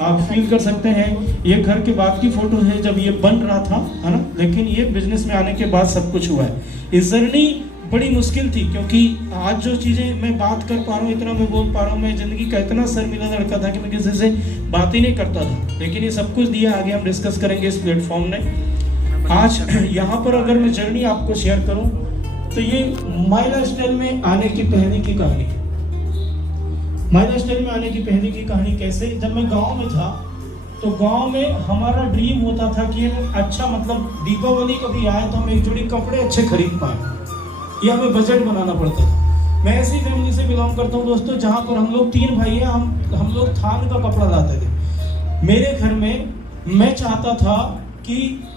आप फील कर सकते हैं ये घर के बाद की फोटो है जब ये बन रहा था, है ना। लेकिन ये बिजनेस में आने के बाद सब कुछ हुआ है। इस जर्नी बड़ी मुश्किल थी, क्योंकि आज जो चीज़ें मैं बात कर पा रहा हूँ, इतना मैं बोल पा रहा हूँ, मैं ज़िंदगी का इतना शर्मिला लड़का था कि मैं किसी से बात ही नहीं करता था। लेकिन ये सब कुछ दिया, आगे हम डिस्कस करेंगे इस प्लेटफॉर्म ने। आज यहाँ पर अगर मैं जर्नी आपको शेयर करूँ तो ये माय लाइफस्टाइल में आने की पहले की कहानी। माय लाइफस्टाइल में आने की पहले की कहानी कैसे, जब मैं गाँव में था तो गांव में हमारा ड्रीम होता था कि अच्छा मतलब दीपावली कभी आए तो हम एक जोड़ी कपड़े अच्छे खरीद पाए, या हमें बजट बनाना पड़ता था। मैं ऐसी फैमिली से बिलोंग करता हूँ दोस्तों जहाँ पर हम लोग 3 भाई हैं, हम लोग थान का कपड़ा लाते थे। मेरे घर में मैं चाहता था कि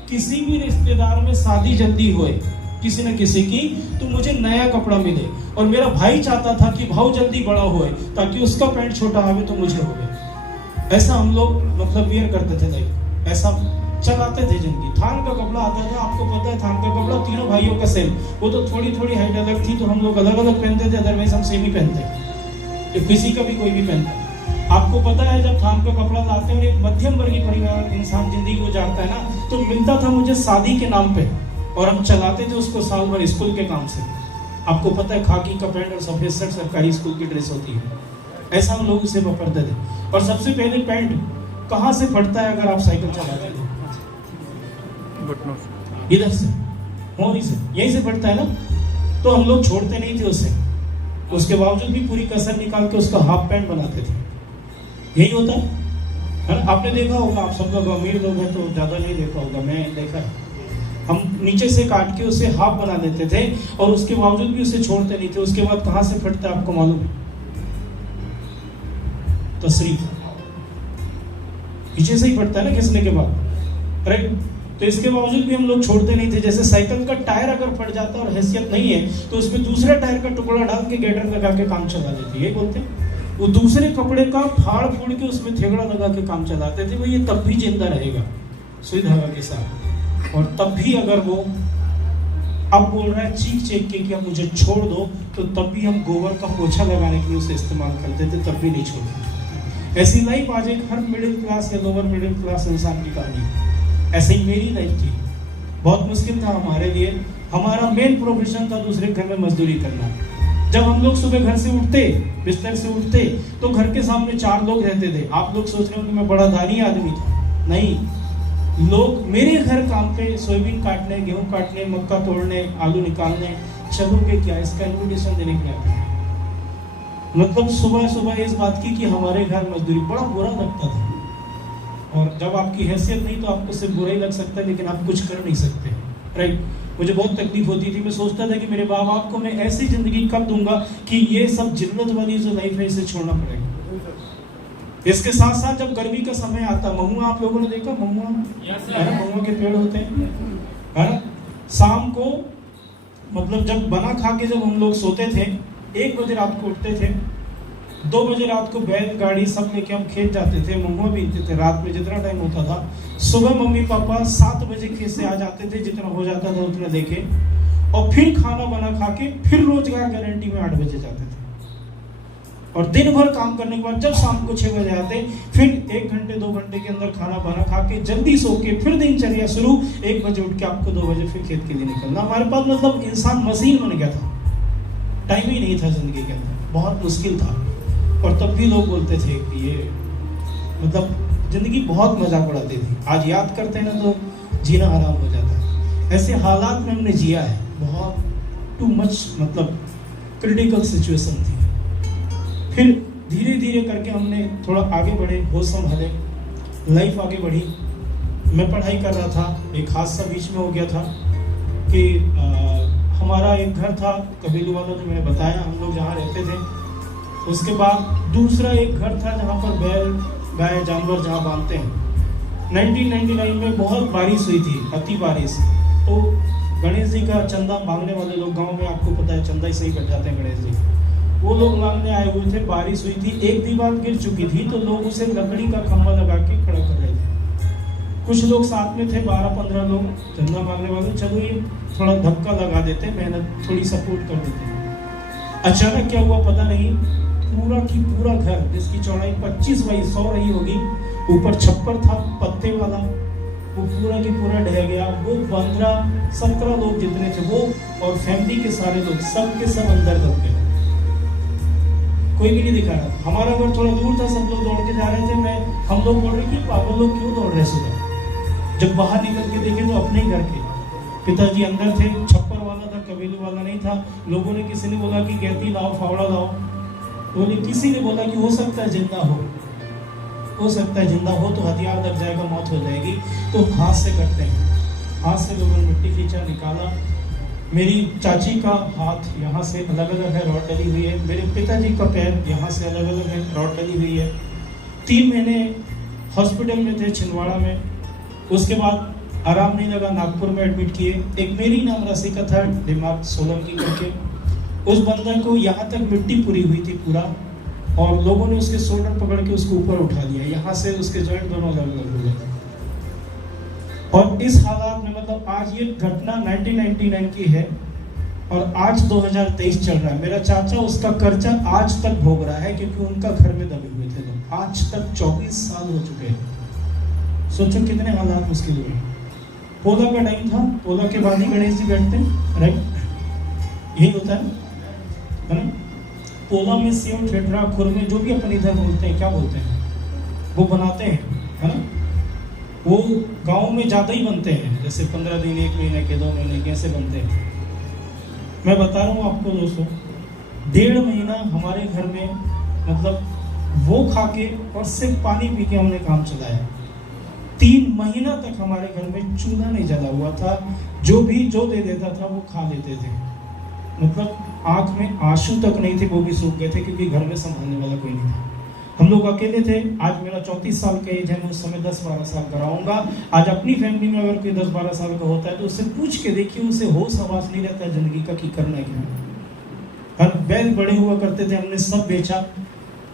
किसी भी रिश्तेदार में शादी जल्दी होए किसी न किसी की, तो मुझे नया कपड़ा मिले, और मेरा भाई चाहता था कि भाव जल्दी बड़ा होए ताकि उसका पैंट छोटा आवे तो मुझे होवे। ऐसा हम लोग मतलब वियर करते थे, लाइक ऐसा चलाते थे जिंदगी। थान का कपड़ा आता था, आपको पता है थान का कपड़ा तीनों भाइयों का सेम, वो तो थोड़ी थोड़ी हाइट अलग थी तो हम लोग अलग अलग पहनते थे, अदरवाइज हम सेम ही पहनते, किसी का भी कोई भी पहनता। आपको पता है जब थान का कपड़ा लाते हैं और एक मध्यम वर्गीय परिवार इंसान जिंदगी गुजारता है ना, तो मिलता था मुझे शादी के नाम पे, और हम चलाते थे उसको साल भर स्कूल के काम से। आपको पता है खाकी का पैंट और सफेद शर्ट सरकारी स्कूल की ड्रेस होती है, ऐसा हम लोग उसे वापरते थे। और सबसे पहले पैंट कहाँ से फटता है अगर आप साइकिल चलाते हैं, इधर से, मोरी से, यहीं से फटता है ना। तो हम लोग छोड़ते नहीं थे उसे, उसके बावजूद भी पूरी कसर निकाल के उसका हाफ पैंट बनाते थे। यही होता है ना, आपने देखा होगा, आप सब लोग अमीर लोग हैं तो ज्यादा नहीं देखा होगा, मैं देखा है। हम नीचे से काट के उसे हाफ बना देते थे और उसके बावजूद भी उसे छोड़ते नहीं थे। उसके बाद कहां से फटता है आपको मालूम है? तशरीफ, पीछे से ही फटता है ना घिसने के बाद, राइट। तो इसके बावजूद भी हम लोग छोड़ते नहीं थे। जैसे साइकिल का टायर अगर फट जाता है और हैसियत नहीं है तो उसमें दूसरे टायर का टुकड़ा डाल के गेटर लगा के काम चला देते, ये बोलते हैं। वो दूसरे कपड़े का फाड़ फूड़ के उसमें थेगड़ा लगा के काम चलाते थे। वो ये तब भी जिंदा रहेगा सुई धागा के साथ, और तब भी अगर वो अब बोल रहा है चीख चीख के कि अब मुझे छोड़ दो, तो तब भी हम गोबर का पोछा लगाने के लिए उसे इस्तेमाल करते थे, तब भी नहीं छोड़ते। ऐसी लाइफ आज एक हर मिडिल क्लास या लोअर मिडिल क्लास इंसान की कहानी। ऐसे ही मेरी लाइफ थी, बहुत मुश्किल था हमारे लिए। हमारा मेन प्रोफेशन था दूसरे घर में मजदूरी करना। जब हम लोग सुबह घर से उठते, बिस्तर से उठते, तो घर के सामने 4 लोग रहते थे। आप लोग सोच रहे हो कि मैं बड़ा दानी आदमी था, नहीं। लोग मेरे घर काम पे सोयाबीन काटने, गेहूं काटने, मक्का तोड़ने, आलू निकालने, चलोगे क्या, इसका इन्विटेशन देने के लिए आते। मतलब सुबह सुबह इस बात की कि हमारे घर मजदूरी, बड़ा बुरा लगता था। और जब आपकी हैसियत नहीं तो आपको सिर्फ बुरा ही लग सकता है, लेकिन आप कुछ कर नहीं सकते, राइट। मुझे बहुत तकलीफ होती थी। मैं सोचता था कि मेरे माँ बाप को मैं ऐसी जिंदगी कब दूंगा कि ये सब जिल्लत वाली जो लाइफ है इसे छोड़ना पड़ेगा। इसके साथ साथ जब गर्मी का समय आता, महुआ, आप लोगों ने देखा महुआ, महुआ के पेड़ होते हैं, है ना। शाम को मतलब जब बना खा के जब हम लोग सोते थे, 1 बजे रात को उठते थे, 2 बजे रात को बैल गाड़ी सब लेके हम खेत जाते थे, महुआ बीनते थे। रात में जितना टाइम होता था, सुबह मम्मी पापा 7 बजे खेत से आ जाते थे, जितना हो जाता था उतना देके, और फिर खाना बना खा के फिर रोजगार गारंटी में 8 बजे जाते थे। और दिन भर काम करने के बाद जब शाम को 6 बजे आते, फिर 1 घंटे 2 घंटे के अंदर खाना बना खा के जल्दी सो के फिर दिनचर्या शुरू। 1 बजे उठ के आपको 2 बजे फिर खेत के लिए निकलना। हमारे पास मतलब इंसान मशीन बन गया था, टाइम ही नहीं था जिंदगी के अंदर, बहुत मुश्किल था। और तब भी लोग बोलते थे कि ये मतलब जिंदगी बहुत मजाक उड़ाती थी। आज याद करते हैं ना तो जीना आराम हो जाता है। ऐसे हालात में हमने जिया है, बहुत टू मच मतलब क्रिटिकल सिचुएशन थी। फिर धीरे धीरे करके हमने थोड़ा आगे बढ़े, होश संभाले, लाइफ आगे बढ़ी। मैं पढ़ाई कर रहा था, एक हादसा बीच में हो गया था कि हमारा एक घर था कबीलू वाला जो मैंने बताया, हम लोग जहाँ रहते थे। उसके बाद दूसरा एक घर था जहाँ पर बैल गाय जानवर जहाँ बांधते हैं। 1999 में बहुत बारिश हुई थी, अति बारिश। तो गणेश जी का चंदा मांगने वाले लोग, गांव में आपको पता है चंदा ही सही कट जाते हैं गणेश जी, वो लोग मांगने आए हुए थे। बारिश हुई थी, एक दीवार गिर चुकी थी, तो लोग उसे लकड़ी का खंभा लगा के खड़ा कर रहे थे। कुछ लोग साथ में थे, 12-15 लोग चंदा मांगने वाले। चलो ये थोड़ा धक्का लगा देते, मेहनत थोड़ी सपोर्ट कर देते। अचानक क्या हुआ पता नहीं, पूरा की पूरा घर जिसकी चौड़ाई 25 बाई 100 रही होगी, ऊपर छप्पर था पत्ते वाला, वो पूरा की पूरा ढह गया। वो 15-17 लोग जितने थे वो और फैमिली के सारे लोग सब के सब अंदर दब गए, कोई भी नहीं दिखा रहा। हमारा घर थोड़ा दूर था, सब लोग दौड़ के जा रहे थे। हम लोग बोल रहे कि पागल लोग क्यों दौड़ रहे सुबह। जब बाहर निकल के देखे तो अपने ही घर के पिताजी अंदर थे, छप्पर वाला था, कबीले वाला नहीं था। लोगों ने, किसी ने बोला कि कहती लाओ, फावड़ा लाओ, बोले किसी ने बोला कि हो सकता है जिंदा हो सकता है जिंदा हो, तो हथियार लग जाएगा, मौत हो जाएगी, तो हाथ से करते हैं। हाथ से लोगों ने मिट्टी खींचा, निकाला। मेरी चाची का हाथ यहाँ से अलग अलग है, रॉड डली हुई है। मेरे पिताजी का पैर यहाँ से अलग अलग है, रॉड डली हुई है। 3 महीने हॉस्पिटल में थे छिंदवाड़ा में। उसके बाद आराम नहीं लगा, नागपुर में एडमिट किए। एक मेरी नाम रसिका था, दिमाग सोलंकी करके, उस बंदर को यहाँ तक मिट्टी पूरी हुई थी पूरा, और लोगों ने उसके शोल्डर पकड़ के उसको ऊपर उठा दिया। यहाँ से उसके जॉइंट दोनों अलग अलग हो गए। और इस हालात में, मतलब आज ये घटना 1999 की है और आज 2023 चल रहा है। मेरा चाचा उसका कर्जा आज तक भोग रहा है, क्योंकि उनका घर में दबे हुए थे लोग। आज तक 24 साल हो चुके हैं। सोचो कितने हालात मुश्किल हुए। पोला का टाइम था, पोला के बाद ही गणेश जी बैठते हैं, राइट? यही होता है ना? पोला में सेव, ठेठरा, खुरमे, जो भी अपन इधर बोलते हैं, क्या बोलते हैं, वो बनाते हैं, है ना? वो गांव में ज़्यादा ही बनते हैं, जैसे 15 दिन, 1 महीने के, 2 महीने के ऐसे बनते हैं। मैं बता रहा हूँ आपको दोस्तों, 1.5 महीना हमारे घर में, मतलब वो खा के और सिर्फ पानी पी के हमने काम चलाया। 3 महीना तक हमारे घर में चूल्हा नहीं जला हुआ था। जो भी जो दे देता था वो खा लेते थे। मतलब आंख में आंसू तक नहीं थे, वो भी सूख गए थे, क्योंकि घर में संभालने वाला कोई नहीं था। हम लोग अकेले थे। आज मेरा 34 साल का एज है, मैं उस समय 10-12 साल का रहूंगा। आज अपनी फैमिली में अगर कोई 10-12 साल का होता है तो उससे पूछ के देखिए, उसे होश आवास नहीं रहता है जिंदगी का कि करना क्या है। बैल बड़े हुआ करते थे, हमने सब बेचा।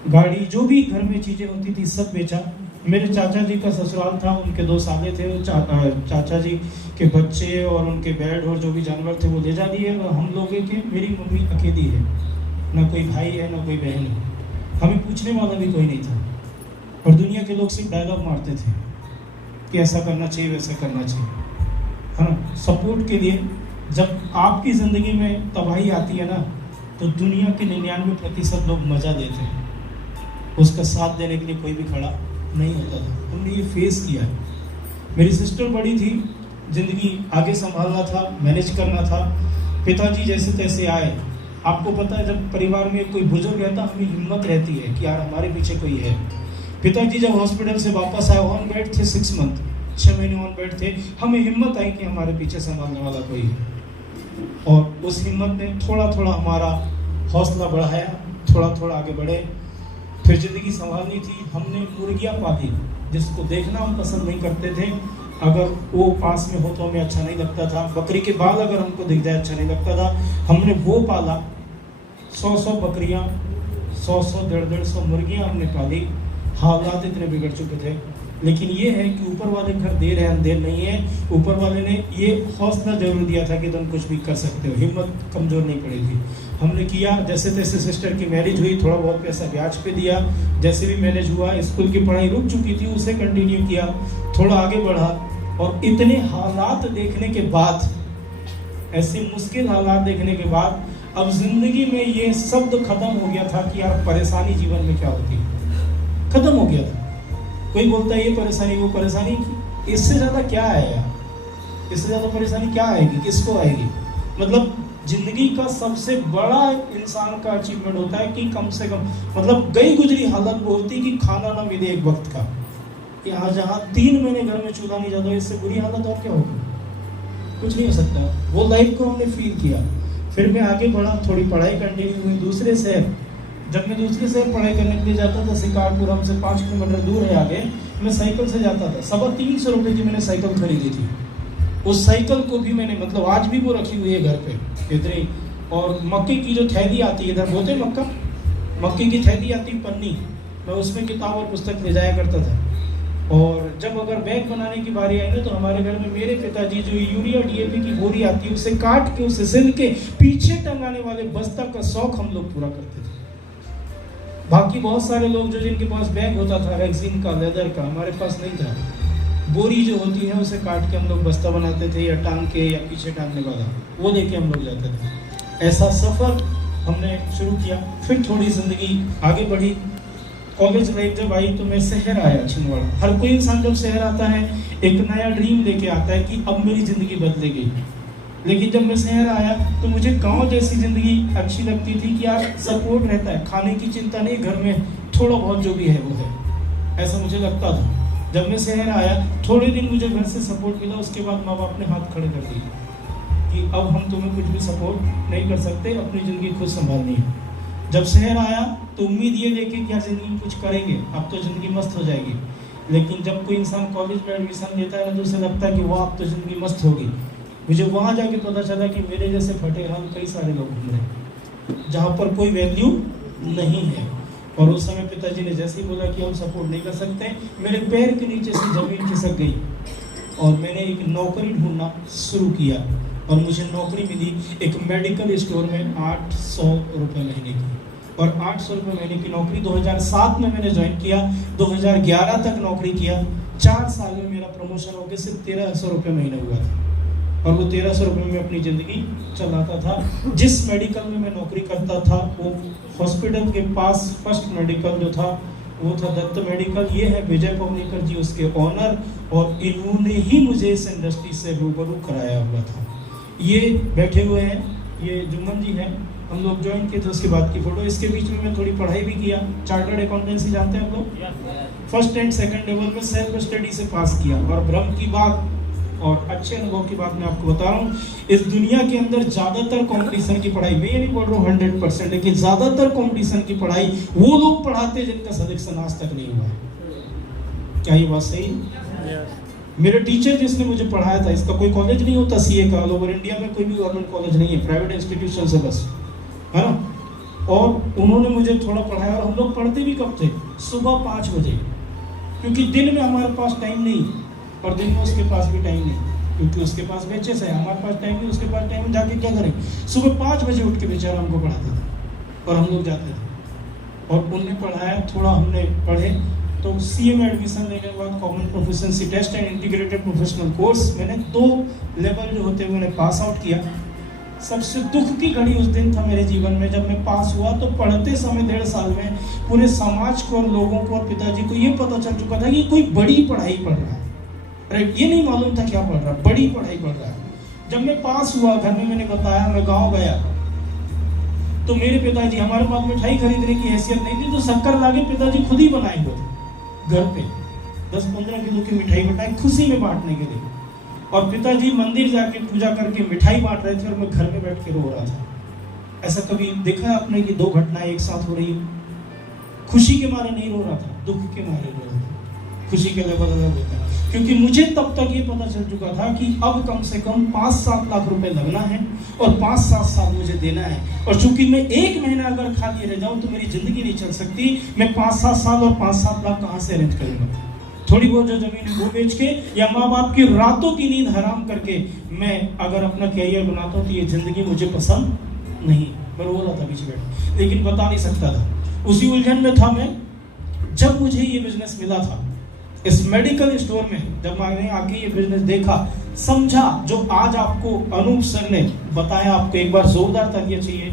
गाड़ी, जो भी घर में चीजें होती थी, सब बेचा। मेरे चाचा जी का ससुराल था, उनके 2 साले थे। चाचा जी के बच्चे और उनके बैड और जो भी जानवर थे वो ले जा दिए। और हम लोग के, मेरी मम्मी अकेली है, ना कोई भाई है, ना कोई बहन है। हमें पूछने वाला भी कोई नहीं था। और दुनिया के लोग सिर्फ डायलॉग मारते थे कि ऐसा करना चाहिए, वैसा करना चाहिए, है ना? सपोर्ट के लिए। जब आपकी ज़िंदगी में तबाही आती है ना, तो दुनिया के 99% लोग मज़ा देते हैं, उसका साथ देने के लिए कोई भी खड़ा नहीं होता था। हमने ये फेस किया है। मेरी सिस्टर बड़ी थी, ज़िंदगी आगे संभालना था, मैनेज करना था। पिताजी जैसे तैसे आए। आपको पता है, जब परिवार में कोई बुजुर्ग रहता, हमें हिम्मत रहती है कि यार हमारे पीछे कोई है। पिताजी जब हॉस्पिटल से वापस आए, ऑन बेड थे 6 मंथ, 6 महीने ऑन बेड थे। हमें हिम्मत आई कि हमारे पीछे संभालने वाला कोई है। और उस हिम्मत ने थोड़ा थोड़ा हमारा हौसला बढ़ाया, थोड़ा थोड़ा आगे बढ़े। फिर ज़िंदगी संभालनी थी। हमने मुर्गियाँ पाली, जिसको देखना हम पसंद नहीं करते थे। अगर वो पास में हो तो हमें अच्छा नहीं लगता था। बकरी के बाल अगर हमको दिख जाए अच्छा नहीं लगता था। हमने वो पाला, 100-100 बकरियाँ, 100-100, 150-150 मुर्गियाँ हमने पाली। हालात इतने बिगड़ चुके थे। लेकिन ये है कि ऊपर वाले घर देर है अंधेर नहीं है। ऊपर वाले ने ये हौसला जरूर दिया था कि तुम कुछ भी कर सकते हो। हिम्मत कमज़ोर नहीं पड़ी थी। हमने किया। जैसे तैसे सिस्टर की मैरिज हुई, थोड़ा बहुत पैसा ब्याज पे दिया, जैसे भी मैनेज हुआ। स्कूल की पढ़ाई रुक चुकी थी, उसे कंटिन्यू किया, थोड़ा आगे बढ़ा। और इतने हालात देखने के बाद, ऐसे मुश्किल हालात देखने के बाद, अब जिंदगी में ये शब्द खत्म हो गया था कि यार परेशानी जीवन में क्या होती है, खत्म हो गया था। कोई बोलता है ये परेशानी, वो परेशानी, इससे ज़्यादा क्या है यार? इससे ज़्यादा परेशानी क्या आएगी, किसको आएगी? मतलब जिंदगी का सबसे बड़ा इंसान का अचीवमेंट होता है कि कम से कम, मतलब गई गुजरी हालत वो होती है कि खाना ना मिले एक वक्त का। यहाँ जहाँ 3 महीने घर में चूल्हा नहीं जाता, इससे बुरी हालत और क्या होगी? कुछ नहीं हो सकता। वो लाइफ को हमने फील किया। फिर मैं आगे बढ़ा, थोड़ी पढ़ाई कंटिन्यू हुई दूसरे शहर। जब मैं दूसरे शहर पढ़ाई करने के लिए जाता था, शिकारपुर हमसे 5 किलोमीटर दूर है आगे, मैं साइकिल से जाता था। 350 रुपये की मैंने साइकिल खरीदी थी। उस साइकिल को भी मैंने, मतलब आज भी वो रखी हुई है घर पे इतनी। और मक्के की जो थैली आती है, इधर बोलते मक्का, मक्के की थैली आती पन्नी, मैं उसमें किताब और पुस्तक ले जाया करता था। और जब अगर बैग बनाने की बारी आई ना, तो हमारे घर में मेरे पिताजी जो यूरिया DAP की बोरी आती है, उसे काट के, उसे सिल के पीछे टंगाने वाले बस्ता का शौक हम लोग पूरा करते थे। बाकी बहुत सारे लोग जो जिनके पास बैग होता था वैक्सीन का, लेदर का, हमारे पास नहीं था। बोरी जो होती है उसे काट के हम लोग बस्ता बनाते थे, या टांग के, या पीछे टांगने वाला, वो लेके हम लोग जाते थे। ऐसा सफ़र हमने शुरू किया। फिर थोड़ी ज़िंदगी आगे बढ़ी। कॉलेज लाइफ जब आई तो मैं शहर आया, छिंदवाड़ा। हर कोई इंसान जब शहर आता है एक नया ड्रीम लेके आता है कि अब मेरी ज़िंदगी बदलेगी। लेकिन जब मैं शहर आया तो मुझे गांव जैसी ज़िंदगी अच्छी लगती थी कि यार सपोर्ट रहता है, खाने की चिंता नहीं, घर में थोड़ा बहुत जो भी है वो है, ऐसा मुझे लगता था। जब मैं शहर आया थोड़े दिन मुझे घर से सपोर्ट मिला, उसके बाद माँ बाप ने हाथ खड़े कर दिए कि अब हम तुम्हें कुछ भी सपोर्ट नहीं कर सकते, अपनी ज़िंदगी खुद संभालनी है। जब शहर आया तो उम्मीद ये लेके कि यार ज़िंदगी में कुछ करेंगे, अब तो ज़िंदगी मस्त हो जाएगी। लेकिन जब कोई इंसान कॉलेज में एडमिशन लेता है तो उसे लगता है कि वाह अब तो ज़िंदगी मस्त होगी। मुझे वहाँ जाके पता चला कि मेरे जैसे फटे हाल कई सारे लोग घूम रहे जहाँ पर कोई वैल्यू नहीं है। और उस समय पिताजी ने जैसे ही बोला कि हम सपोर्ट नहीं कर सकते, मेरे पैर के नीचे से ज़मीन खिसक गई और मैंने एक नौकरी ढूंढना शुरू किया। और मुझे नौकरी मिली एक मेडिकल स्टोर में 800 रुपये महीने की। और 800 रुपये महीने की नौकरी 2007 में मैंने ज्वाइन किया, 2011 तक नौकरी किया। 4 साल में मेरा प्रमोशन होकर सिर्फ 1300 रुपये महीने हुआ था। और वो 1300 रुपये में अपनी ज़िंदगी चलाता था। जिस मेडिकल में मैं नौकरी करता था वो हॉस्पिटल के पास फर्स्ट मेडिकल जो था वो था दत्त मेडिकल। ये है विजय पवनीकर जी उसके ऑनर, और इन्होंने ही मुझे इस इंडस्ट्री से रूबरू कराया हुआ था। ये बैठे हुए हैं, ये जुम्मन जी हैं, हम लोग ज्वाइन किए थे उसके बाद की फ़ोटो। इसके बीच में मैं थोड़ी पढ़ाई भी किया, चार्टर्ड अकाउंटेंसी जानते हैं आप लोग, फर्स्ट एंड सेकंड लेवल में सेल्फ स्टडी से पास किया। और भ्रम की बात और अच्छे अनुभव की बात मैं आपको बता रहा हूँ, इस दुनिया के अंदर ज़्यादातर कंपटीशन की पढ़ाई, मैं ये नहीं बोल रहा हूँ 100%, लेकिन ज़्यादातर कंपटीशन की पढ़ाई वो लोग पढ़ाते जिनका सिलेक्शन आज तक नहीं हुआ है। क्या ये बात सही? मेरे टीचर जिसने मुझे पढ़ाया था, इसका कोई कॉलेज नहीं होता सीए का, ऑल ओवर इंडिया में कोई भी गवर्नमेंट कॉलेज नहीं है, प्राइवेट इंस्टीट्यूशन से बस, है ना। और उन्होंने मुझे थोड़ा पढ़ाया। और हम लोग पढ़ते भी कब थे? सुबह 5 बजे, क्योंकि दिन में हमारे पास टाइम नहीं और दिन में उसके पास भी टाइम नहीं, क्योंकि उसके पास बैचेस है, हमारे पास टाइम नहीं, उसके पास टाइम, जाके क्या करें। सुबह 5 बजे उठ के बेचारा हमको पढ़ाते थे और हम लोग जाते थे। और उनने पढ़ाया, थोड़ा हमने पढ़े। तो सीए में एडमिशन लेने के बाद common proficiency test and integrated professional course मैंने 2 लेवल जो होते हुए मैंने पास आउट किया। सबसे दुख की घड़ी उस दिन था मेरे जीवन में जब मैं पास हुआ। तो पढ़ते समय 1.5 साल में पूरे समाज को और लोगों को और पिताजी को ये पता चल चुका था कि कोई बड़ी पढ़ाई पढ़ रहा है। राइट, ये नहीं मालूम था क्या पढ़ रहा है, बड़ी पढ़ाई पढ़ रहा है। जब मैं पास हुआ, घर में मैंने बताया, मैं गाँव गया तो मेरे पिताजी, हमारे पास मिठाई खरीदने की हैसियत नहीं थी, तो शक्कर लाके पिताजी खुद ही बनाए हुए थे घर पे। 10-15 किलो की मिठाई बनाई खुशी में बांटने के लिए। और पिताजी मंदिर जाके पूजा करके मिठाई बांट रहे थे और मैं घर में बैठ के रो रहा था। ऐसा कभी देखा है आपने कि 2 घटनाएं एक साथ हो रही है? खुशी के मारे नहीं रो रहा था, दुख के मारे रो रहा था। खुशी के लेवल अलग होता है, क्योंकि मुझे तब तक ये पता चल चुका था कि अब कम से कम 5-7 लाख रुपए लगना है और 5-7 साल मुझे देना है। और चूंकि मैं 1 महीना अगर खाली रह जाऊं तो मेरी जिंदगी नहीं चल सकती। मैं 5-7 साल और 5-7 लाख कहाँ से अरेंज करूंगा? थोड़ी बहुत जो जमीन है वो बेच के या माँ बाप की रातों की नींद हराम करके मैं अगर अपना कैरियर बनाता हूँ तो ये जिंदगी मुझे पसंद नहीं। मैं रो रहा था बीच में, लेकिन बता नहीं सकता था। उसी उलझन में था मैं जब मुझे ये बिजनेस मिला था इस मेडिकल स्टोर में। जब मैंने आके ये बिजनेस देखा, समझा, जो आज आपको अनूप सर ने बताया, आपको एक बार जोरदार तालियां चाहिए।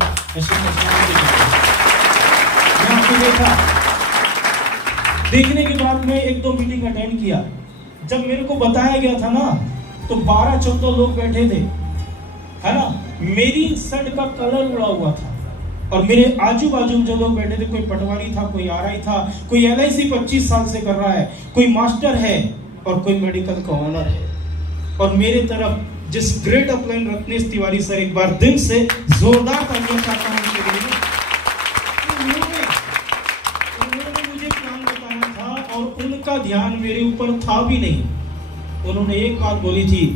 देखा, देखने के बाद में 1-2 मीटिंग अटेंड किया। जब मेरे को बताया गया था ना तो 12-14 लोग बैठे थे, है ना। मेरी शर्ट का कलर उड़ा हुआ था और मेरे आजू बाजू में जो लोग बैठे थे, कोई पटवारी था, कोई आरआई था, कोई LIC 25 साल से कर रहा है, कोई मास्टर है और कोई मेडिकल का ऑनर है। और मेरे तरफ जिस great upline Ratnesh Tiwari sir, एक बार दिल से जोरदार तालियां चाहता हूं उनके लिए। उन्होंने मुझे प्लान बताया था और उनका ध्यान मेरे ऊपर था भी नहीं। उन्होंने एक बात बोली थी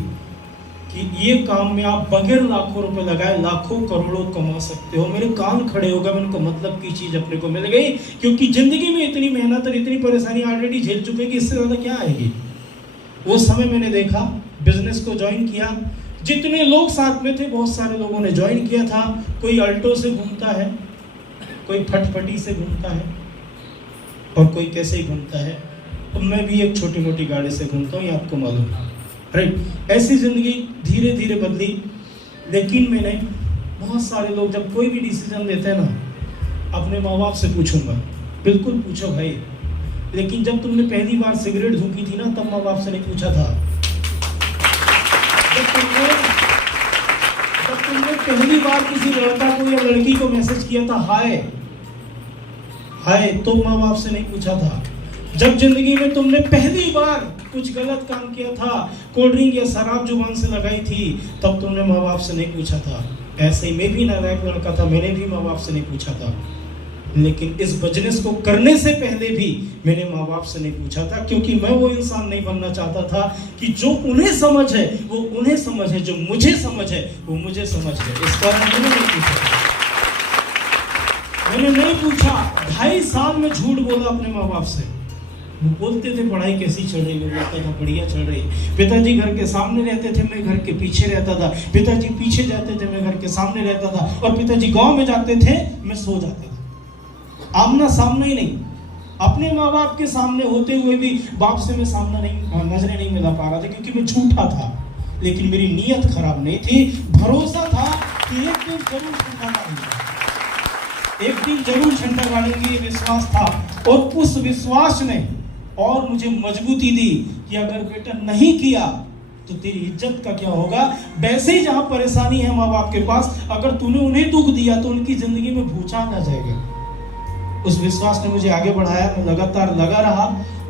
कि ये काम में आप बगैर लाखों रुपए लगाए लाखों करोड़ों कमा सकते हो। मेरे कान खड़े हो गए, मैंने कहा मतलब की चीज अपने को मिल गई, क्योंकि जिंदगी में इतनी मेहनत और इतनी परेशानी ऑलरेडी झेल चुके कि इससे ज्यादा क्या आएगी। वो समय मैंने देखा, बिजनेस को ज्वाइन किया। जितने लोग साथ में थे बहुत सारे लोगों ने ज्वाइन किया था। कोई अल्टो से घूमता है, कोई फटफटी से घूमता है, और कोई कैसे ही घूमता है। तो मैं भी एक छोटी मोटी गाड़ी से घूमता हूँ, ये आपको मालूम है, राइट। ऐसी ज़िंदगी धीरे धीरे बदली। लेकिन मैंने बहुत सारे लोग जब कोई भी डिसीजन लेते हैं ना, अपने माँ बाप से पूछूंगा, बिल्कुल पूछो भाई। लेकिन जब तुमने पहली बार सिगरेट झूकी थी ना, तब माँ बाप से नहीं पूछा था। जब तुमने पहली बार किसी लड़का को या लड़की को मैसेज किया था हाय हाय, तो माँ बाप से नहीं पूछा था। जब जिंदगी में तुमने पहली बार कुछ गलत काम किया था, कोल्ड ड्रिंक या शराब जुबान से लगाई थी, तब तुमने माँ बाप से नहीं पूछा था। ऐसे ही मैं भी नालायक लड़का था, मैंने भी माँ बाप से नहीं पूछा था। लेकिन इस बिजनेस को करने से पहले भी मैंने माँ बाप से नहीं पूछा था, क्योंकि मैं वो इंसान नहीं बनना चाहता था कि जो उन्हें समझ है वो उन्हें समझ है, जो मुझे समझ है वो मुझे समझ है। इस कारण मैंने नहीं पूछा। मैंने नहीं पूछा। 2.5 साल में झूठ बोला अपने माँ बाप से। वो बोलते थे पढ़ाई कैसी चल रही है, बोलता था बढ़िया चल रही है। पिताजी घर के सामने रहते थे, मैं घर के पीछे रहता था। पिताजी पीछे जाते थे, मैं घर के सामने रहता था। और पिताजी गांव में जाते थे, मैं सो जाता था। आमना सामना ही नहीं। अपने माँ बाप के सामने होते हुए भी बाप से मैं सामना नहीं, नजरें नहीं मिला पा रहा था, क्योंकि मैं झूठा था। लेकिन मेरी नीयत खराब नहीं थी। भरोसा था कि एक दिन जरूर झंडा गाड़ेंगे, एक दिन जरूर झंडा गाड़ेंगे, विश्वास था। और उस विश्वास ने और मुझे मजबूती दी कि अगर बेटा नहीं किया तो तेरी इज्जत का क्या होगा। वैसे ही जहां परेशानी है माँ बाप के पास, अगर तूने उन्हें दुख दिया तो उनकी जिंदगी में भूचाल आ जाएगा। उस विश्वास ने मुझे आगे बढ़ाया। मैं लगातार लगा रहा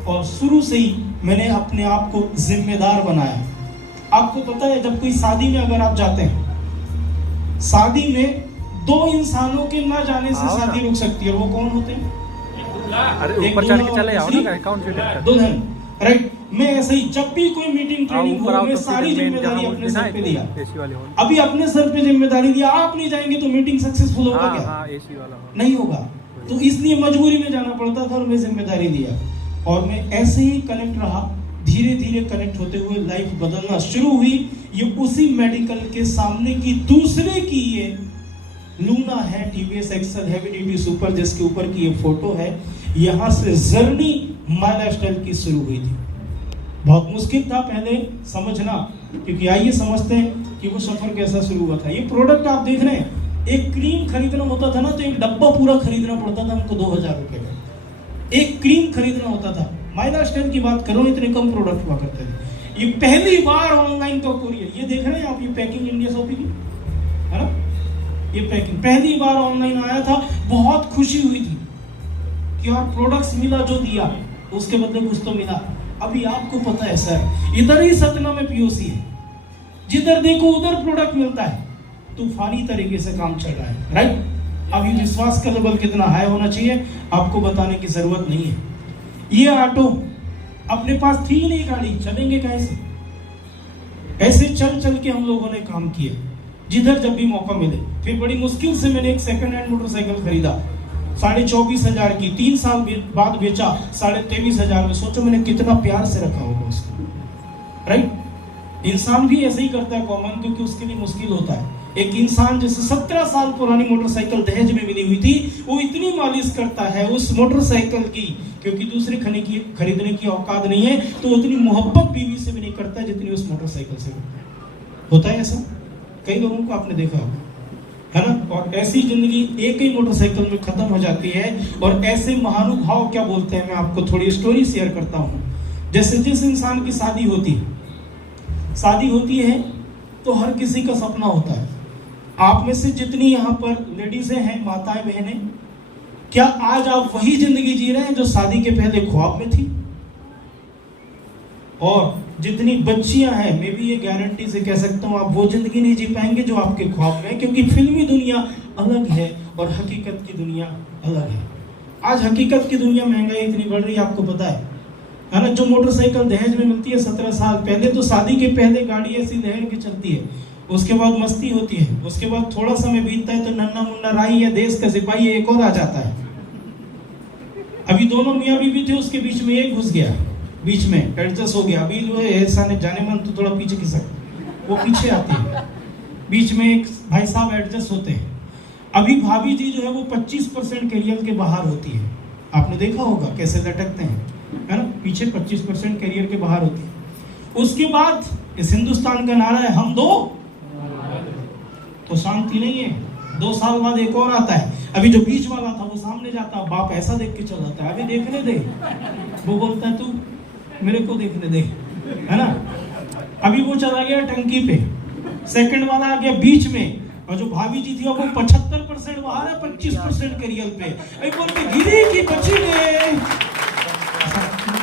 और शुरू से ही मैंने अपने आप को जिम्मेदार बनाया। आपको पता है, जब कोई शादी में अगर आप जाते हैं, शादी में 2 इंसानों के ना जाने से शादी रुक सकती है। वो कौन होते हैं? अरे ऊपर चढ़ के चले आओ ना, अकाउंट से दुल्हन, राइट। मैं ऐसे ही जब भी कोई मीटिंग ट्रेनिंग हो, मैं सारी जिम्मेदारी अपने सर पे दिया। अभी अपने सर पे जिम्मेदारी दिया। आप नहीं जाएंगे तो मीटिंग सक्सेसफुल होगा क्या? हाँ, एसी वाला नहीं होगा। तो इसलिए मजबूरी में जाना पड़ता था और मैं जिम्मेदारी दिया। और मैं ऐसे ही कनेक्ट रहा। धीरे धीरे कनेक्ट होते हुए लाइफ बदलना शुरू हुई। ये उसी मेडिकल के सामने की दूसरे की ये लूना है, TVS excel heavy duty super, जिसके ऊपर की ये फोटो है। यहाँ से जर्नी माय लाइफस्टाइल की शुरू हुई थी। बहुत मुश्किल था पहले समझना, क्योंकि आइए समझते हैं कि वो सफर कैसा शुरू हुआ था। ये प्रोडक्ट आप देख रहे हैं, एक क्रीम खरीदना होता था ना, तो एक डब्बा पूरा खरीदना पड़ता था हमको 2000 रुपए का। एक क्रीम खरीदना होता था। माय लाइफस्टाइल की बात करो, इतने कम प्रोडक्ट हुआ करते थे। ये पहली बार ऑनलाइन का कुरियर, ये देख रहे हैं आप, ये पैकिंग इंडिया शॉपिंग है ना, ये पैकिंग पहली बार ऑनलाइन आया था। बहुत खुशी हुई थी कि यार प्रोडक्ट्स मिला, जो दिया उसके बदले कुछ तो मिला। अभी आपको पता है सर, इधर ही सतना में पीओसी है, जिधर देखो उधर प्रोडक्ट मिलता है। तूफानी तरीके से काम चल रहा है, राइट। अभी विश्वास का लेवल कितना हाई होना चाहिए आपको बताने की जरूरत नहीं है। ये ऑटो अपने पास थी नहीं गाड़ी, चलेंगे कैसे? ऐसे चल चल के हम लोगों ने काम किया, जिधर जब भी मौका मिले। फिर बड़ी मुश्किल से मैंने एक सेकंड हैंड मोटरसाइकिल खरीदा 24,500 की। 3 साल बाद बेचा 23,500 में। सोचो मैंने कितना प्यार से रखा होगा उसको, राइट। इंसान भी ऐसे ही करता है कॉमन, क्योंकि उसके लिए मुश्किल होता है। एक इंसान जैसे 17 साल पुरानी मोटरसाइकिल दहेज में मिली हुई थी, वो इतनी मालिश करता है उस मोटरसाइकिल की, क्योंकि दूसरे खरीदने की औकात नहीं है, तो उतनी मोहब्बत बीवी से भी नहीं करता जितनी उस मोटरसाइकिल से होता है। ऐसा कई लोगों को आपने देखा होगा, है ना। और ऐसी जिंदगी एक ही मोटरसाइकिल में खत्म हो जाती है। और ऐसे महानुभाव क्या बोलते हैं, मैं आपको थोड़ी स्टोरी शेयर करता हूँ। जैसे जिस इंसान की शादी होती है तो हर किसी का सपना होता है। आप में से जितनी यहाँ पर लेडीजें हैं, माताएं बहनें, क्या आज आप वही जिंदगी जी रहे हैं जो शादी के पहले ख्वाब में थी? और जितनी बच्चियां हैं, मैं भी ये गारंटी से कह सकता हूं, आप वो जिंदगी नहीं जी पाएंगे जो आपके ख्वाब में है, क्योंकि फिल्मी दुनिया अलग है और हकीकत की दुनिया अलग है। आज हकीकत की दुनिया महंगाई इतनी बढ़ रही है, आपको पता है ना। जो मोटरसाइकिल दहेज में मिलती है 17 साल पहले, तो शादी के पहले गाड़ी ऐसी लहर की चलती है, उसके बाद मस्ती होती है, उसके बाद थोड़ा समय बीतता है तो नन्ना मुन्ना राई या देश का सिपाही एक और आ जाता है। अभी दोनों मियाँ बीवी थे, उसके बीच में एक घुस गया, बीच में एडजस्ट हो गया। अभी जो है ऐसा ने जाने मन तो थोड़ा पीछे खिसक, वो पीछे आती है, बीच में एक भाई साहब एडजस्ट होते हैं। अभी भाभी जी जो है वो 25% कैरियर के बाहर होती है, आपने देखा होगा कैसे लटकते हैं, है ना, पीछे 25% करियर के बाहर होती है। उसके बाद इस हिंदुस्तान का नारा है हम दो, तो शांति नहीं है। 2 साल बाद एक और आता है, अभी जो बीच वाला था वो सामने जाता है, बाप ऐसा देख के चल जाता है, अभी देखने दे, वो बोलता है तू मेरे को देखने दे, है ना। अभी वो चला गया टंकी पे, सेकंड वाला आ गया बीच में, और जो भाभी जी थी वो 75% बाहर है, 25% करियर पे। अभी बोल के गिरी की बची ने,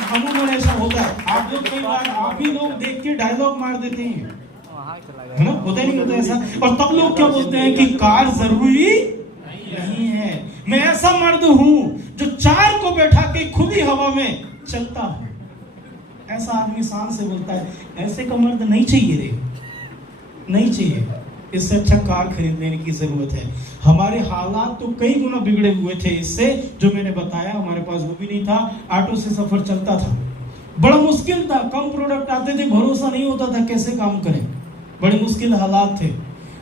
अमूमन ऐसा होता है। आप लोग कई बार आप भी लोग देख के डायलॉग मार देते हैं, है ना, होता नहीं होता ऐसा। और तब लोग क्या बोलते हैं कि कार जरूरी नहीं है। मैं ऐसा मर्द हूं जो 4 को बैठा के खुली हवा में चलता हूं, ऐसा आदमी शान से बोलता है। ऐसे का मर्द नहीं चाहिए रे, नहीं चाहिए। इससे अच्छा कार खरीदने की जरूरत है। हमारे हालात तो कई गुना बिगड़े हुए थे इससे, जो मैंने बताया। हमारे पास वो भी नहीं था, ऑटो से सफर चलता था, बड़ा मुश्किल था, कम प्रोडक्ट आते थे, भरोसा नहीं होता था कैसे काम करें, बड़े मुश्किल हालात थे,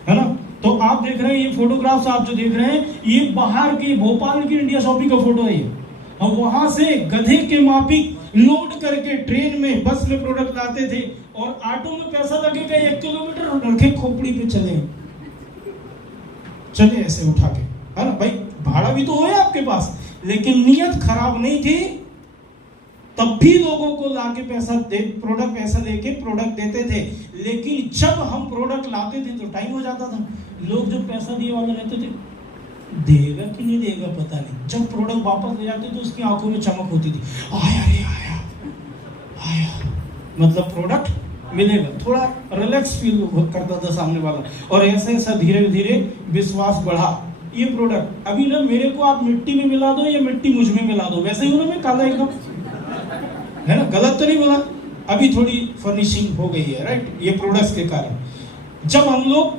है ना। तो आप देख रहे हैं ये फोटोग्राफ्स, आप जो देख रहे हैं ये बाहर के भोपाल की इंडिया शॉपिंग का फोटो है ये। और वहां से गधे के माफिक लोड करके ट्रेन में, बस में प्रोडक्ट लाते थे, और ऑटो में पैसा लगेगा 1 किलोमीटर, रखे खोपड़ी पे चले ऐसे उठा के, है ना। भाई भाड़ा भी तो है आपके पास, लेकिन नीयत खराब नहीं थी, तब भी लोगों को लाके पैसा देके प्रोडक्ट देते थे। लेकिन जब हम प्रोडक्ट लाते थे तो टाइम हो जाता था। लोग जब पैसा दिए वाले रहते थे, देगा कि नहीं देगा पता नहीं, जब प्रोडक्ट वापस ले जाते तो उसकी आंखों में चमक होती थी, आया रे आया, मतलब प्रोडक्ट मिलेगा। थोड़ा रिलैक्स फील करता था सामने वाला, और ऐसे ऐसा धीरे धीरे विश्वास बढ़ा। ये प्रोडक्ट अभी ना मेरे को आप मिट्टी में मिला दो या मिट्टी मुझ में मिला दो, वैसे ही हूं ना मैं, काला एकदम, है ना, गलत तो नहीं बोला। अभी थोड़ी फर्निशिंग हो गई है, राइट, ये प्रोडक्ट्स के कारण। जब हम लोग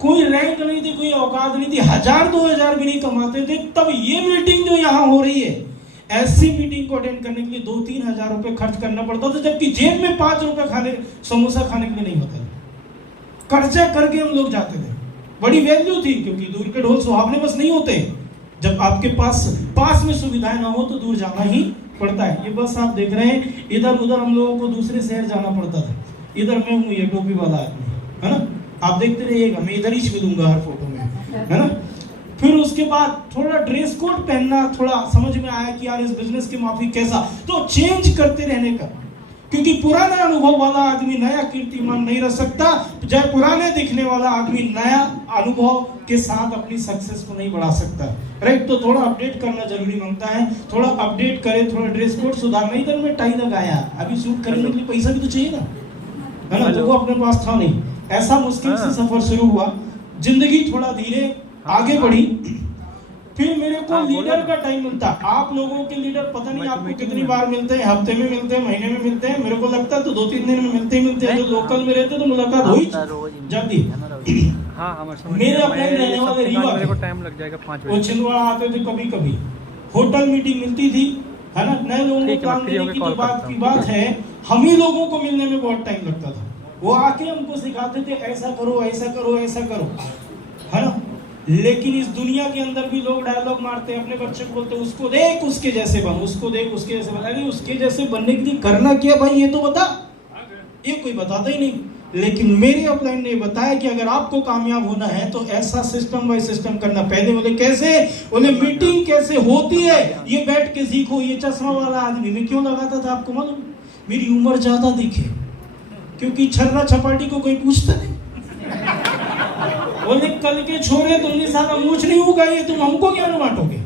कोई रैंक नहीं थी, कोई औकात नहीं थी, 1000-2000 भी नहीं कमाते थे, तब ये मीटिंग जो यहाँ हो रही है, ऐसी मीटिंग को अटेंड करने के लिए 2-3 हजार रुपए खर्च करना पड़ता था, जबकि जेब में 5 रुपए समोसा खाने के लिए नहीं होता था। कर्जा करके हम लोग जाते थे, बड़ी वैल्यू थी, क्योंकि दूर के ढोल सुहावने बस नहीं होते। जब आपके पास में सुविधाएं ना हो तो दूर जाना ही पड़ता है। ये बस आप देख रहे हैं, इधर उधर हम लोगों को दूसरे शहर जाना पड़ता था। इधर मैं हूँ, ये टोपी वाला आदमी, है ना, आप देखते रहिएगा, मैं इधर ही मिलूंगा हर फोटो में, है ना। फिर उसके बाद थोड़ा ड्रेस कोड पहनना, थोड़ा समझ में आया कि यार इस बिजनेस के माफिक कैसा, तो चेंज करते रहने का, क्योंकि पुराना अनुभव वाला आदमी नया कीर्तिमान नहीं रख सकता, चाहे पुराने दिखने वाला आदमी नया अनुभव के साथ अपनी सक्सेस को नहीं बढ़ा सकता, राइट। तो थोड़ा अपडेट करना जरूरी मांगता है, थोड़ा अपडेट करें, थोड़ा ड्रेस कोड सुधारना। इधर में टाई लगाया, अभी सूट खरीदने के लिए पैसा भी तो चाहिए ना, है ना, तो वो अपने पास था नहीं। ऐसा मुश्किल से सफर शुरू हुआ, जिंदगी थोड़ा धीरे आगे बढ़ी। फिर मेरे को लीडर का टाइम मिलता। आप लोगों के लीडर पता नहीं आपको कितनी बार मिलते हैं, हफ्ते में मिलते हैं, महीने में मिलते हैं, मेरे को लगता है तो 2-3 दिन में मिलते हैं। जो लोकल में रहते तो मुलाकात हुई जाती। मेरे अपने रहने वाले रीवा, मेरे को टाइम लग जाएगा 5 बजे, वो छिंदवाड़ा आते थे कभी कभी, होटल मीटिंग मिलती थी, है ना। नए लोगों को काम देने की जो बात है, हम ही लोगों को मिलने में बहुत टाइम लगता था। वो आके हमको सिखाते थे, ऐसा करो ऐसा करो ऐसा करो, है ना। लेकिन इस दुनिया के अंदर भी लोग डायलॉग मारते हैं, अपने बच्चे को बोलते हैं उसको देख उसके जैसे बन, उसको देख उसके जैसे बन। अरे उसके जैसे बनने के लिए करना क्या भाई, ये तो बता, ये कोई बताता ही नहीं। लेकिन मेरे अपलाइन ने बताया कि अगर आपको कामयाब होना है तो ऐसा सिस्टम बाय सिस्टम करना। पहले बोले कैसे, बोले मीटिंग कैसे होती है ये बैठ के सीखो। ये चश्मा वाला आदमी मैं क्यों लगाता था आपको मालूम, मेरी उम्र ज्यादा दिखे, क्योंकि छर्रा छपाटी को कोई पूछता नहीं। बोले कल के छोरे तुमने सारा मूछ नहीं उगाई, तुम हमको क्या बांटोगे।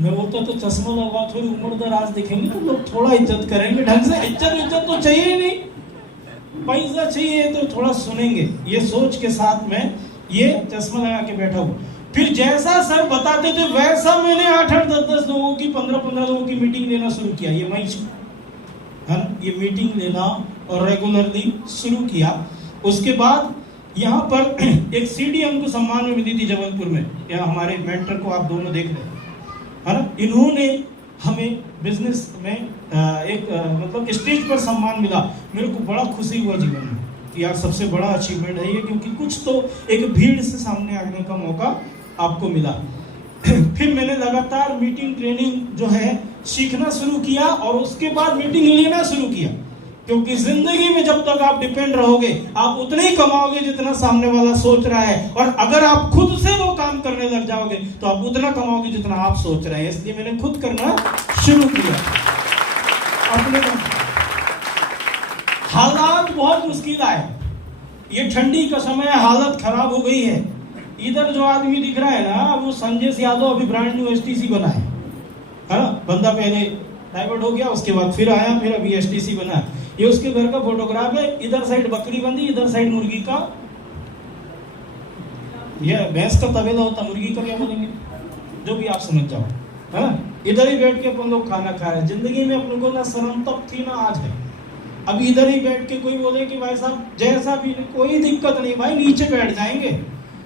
मैं बोलता तो चश्मा लगाओ, थोड़ी उम्र दराज दिखेंगे तो लोग थोड़ा इज्जत करेंगे ढंग से। इज्जत तो चाहिए ही नहीं, पैसा चाहिए तो थोड़ा सुनेंगे। ये सोच के साथ में ये चश्मा लगा के बैठा हूँ। फिर जैसा सर बताते थे वैसा मैंने 8-8, 10-10 लोगों की, 15-15 लोगों की मीटिंग लेना शुरू किया। ये मई है, ये मीटिंग लेना और रेगुलरली शुरू किया। उसके बाद यहाँ पर एक सीडी हमको सम्मान में मिली थी जबलपुर में। यहाँ हमारे मेंटर को आप दोनों देख रहे हैं, है ना। इन्होंने हमें बिजनेस में एक मतलब स्टेज पर सम्मान मिला। मेरे को बड़ा खुशी हुआ जीवन में, यार सबसे बड़ा अचीवमेंट है ये, क्योंकि कुछ तो एक भीड़ से सामने आने का मौका आपको मिला। फिर मैंने लगातार मीटिंग ट्रेनिंग जो है सीखना शुरू किया और उसके बाद मीटिंग लेना शुरू किया, क्योंकि जिंदगी में जब तक आप डिपेंड रहोगे आप उतने ही कमाओगे जितना सामने वाला सोच रहा है, और अगर आप खुद से वो काम करने लग जाओगे तो आप उतना कमाओगे जितना आप सोच रहे हैं। इसलिए मैंने खुद करना शुरू किया। अपने हालात बहुत मुश्किल आए, ये ठंडी का समय है, हालत खराब हो गई है। इधर जो आदमी दिख रहा है ना, वो संजय यादव अभी ब्रांड न्यू एसटीसी बना है ना, बंदा पहले डाइवर्ट हो गया, उसके बाद फिर आया, फिर अभी एसटीसी बना। ये उसके घर का फोटोग्राफ है, इधर साइड बकरी बंदी, इधर साइड मुर्गी का, ये भैंस का तबेला होता, मुर्गी का क्या बोलेंगे, जो भी आप समझ जाओ, है ना। इधर ही बैठ के अपन लोग खाना खा रहे हैं। जिंदगी में अपने को ना शर्म तब थी ना आज है। अभी इधर ही बैठ के कोई बोले कि भाई साहब जैसा भी, कोई दिक्कत नहीं भाई, नीचे बैठ जाएंगे,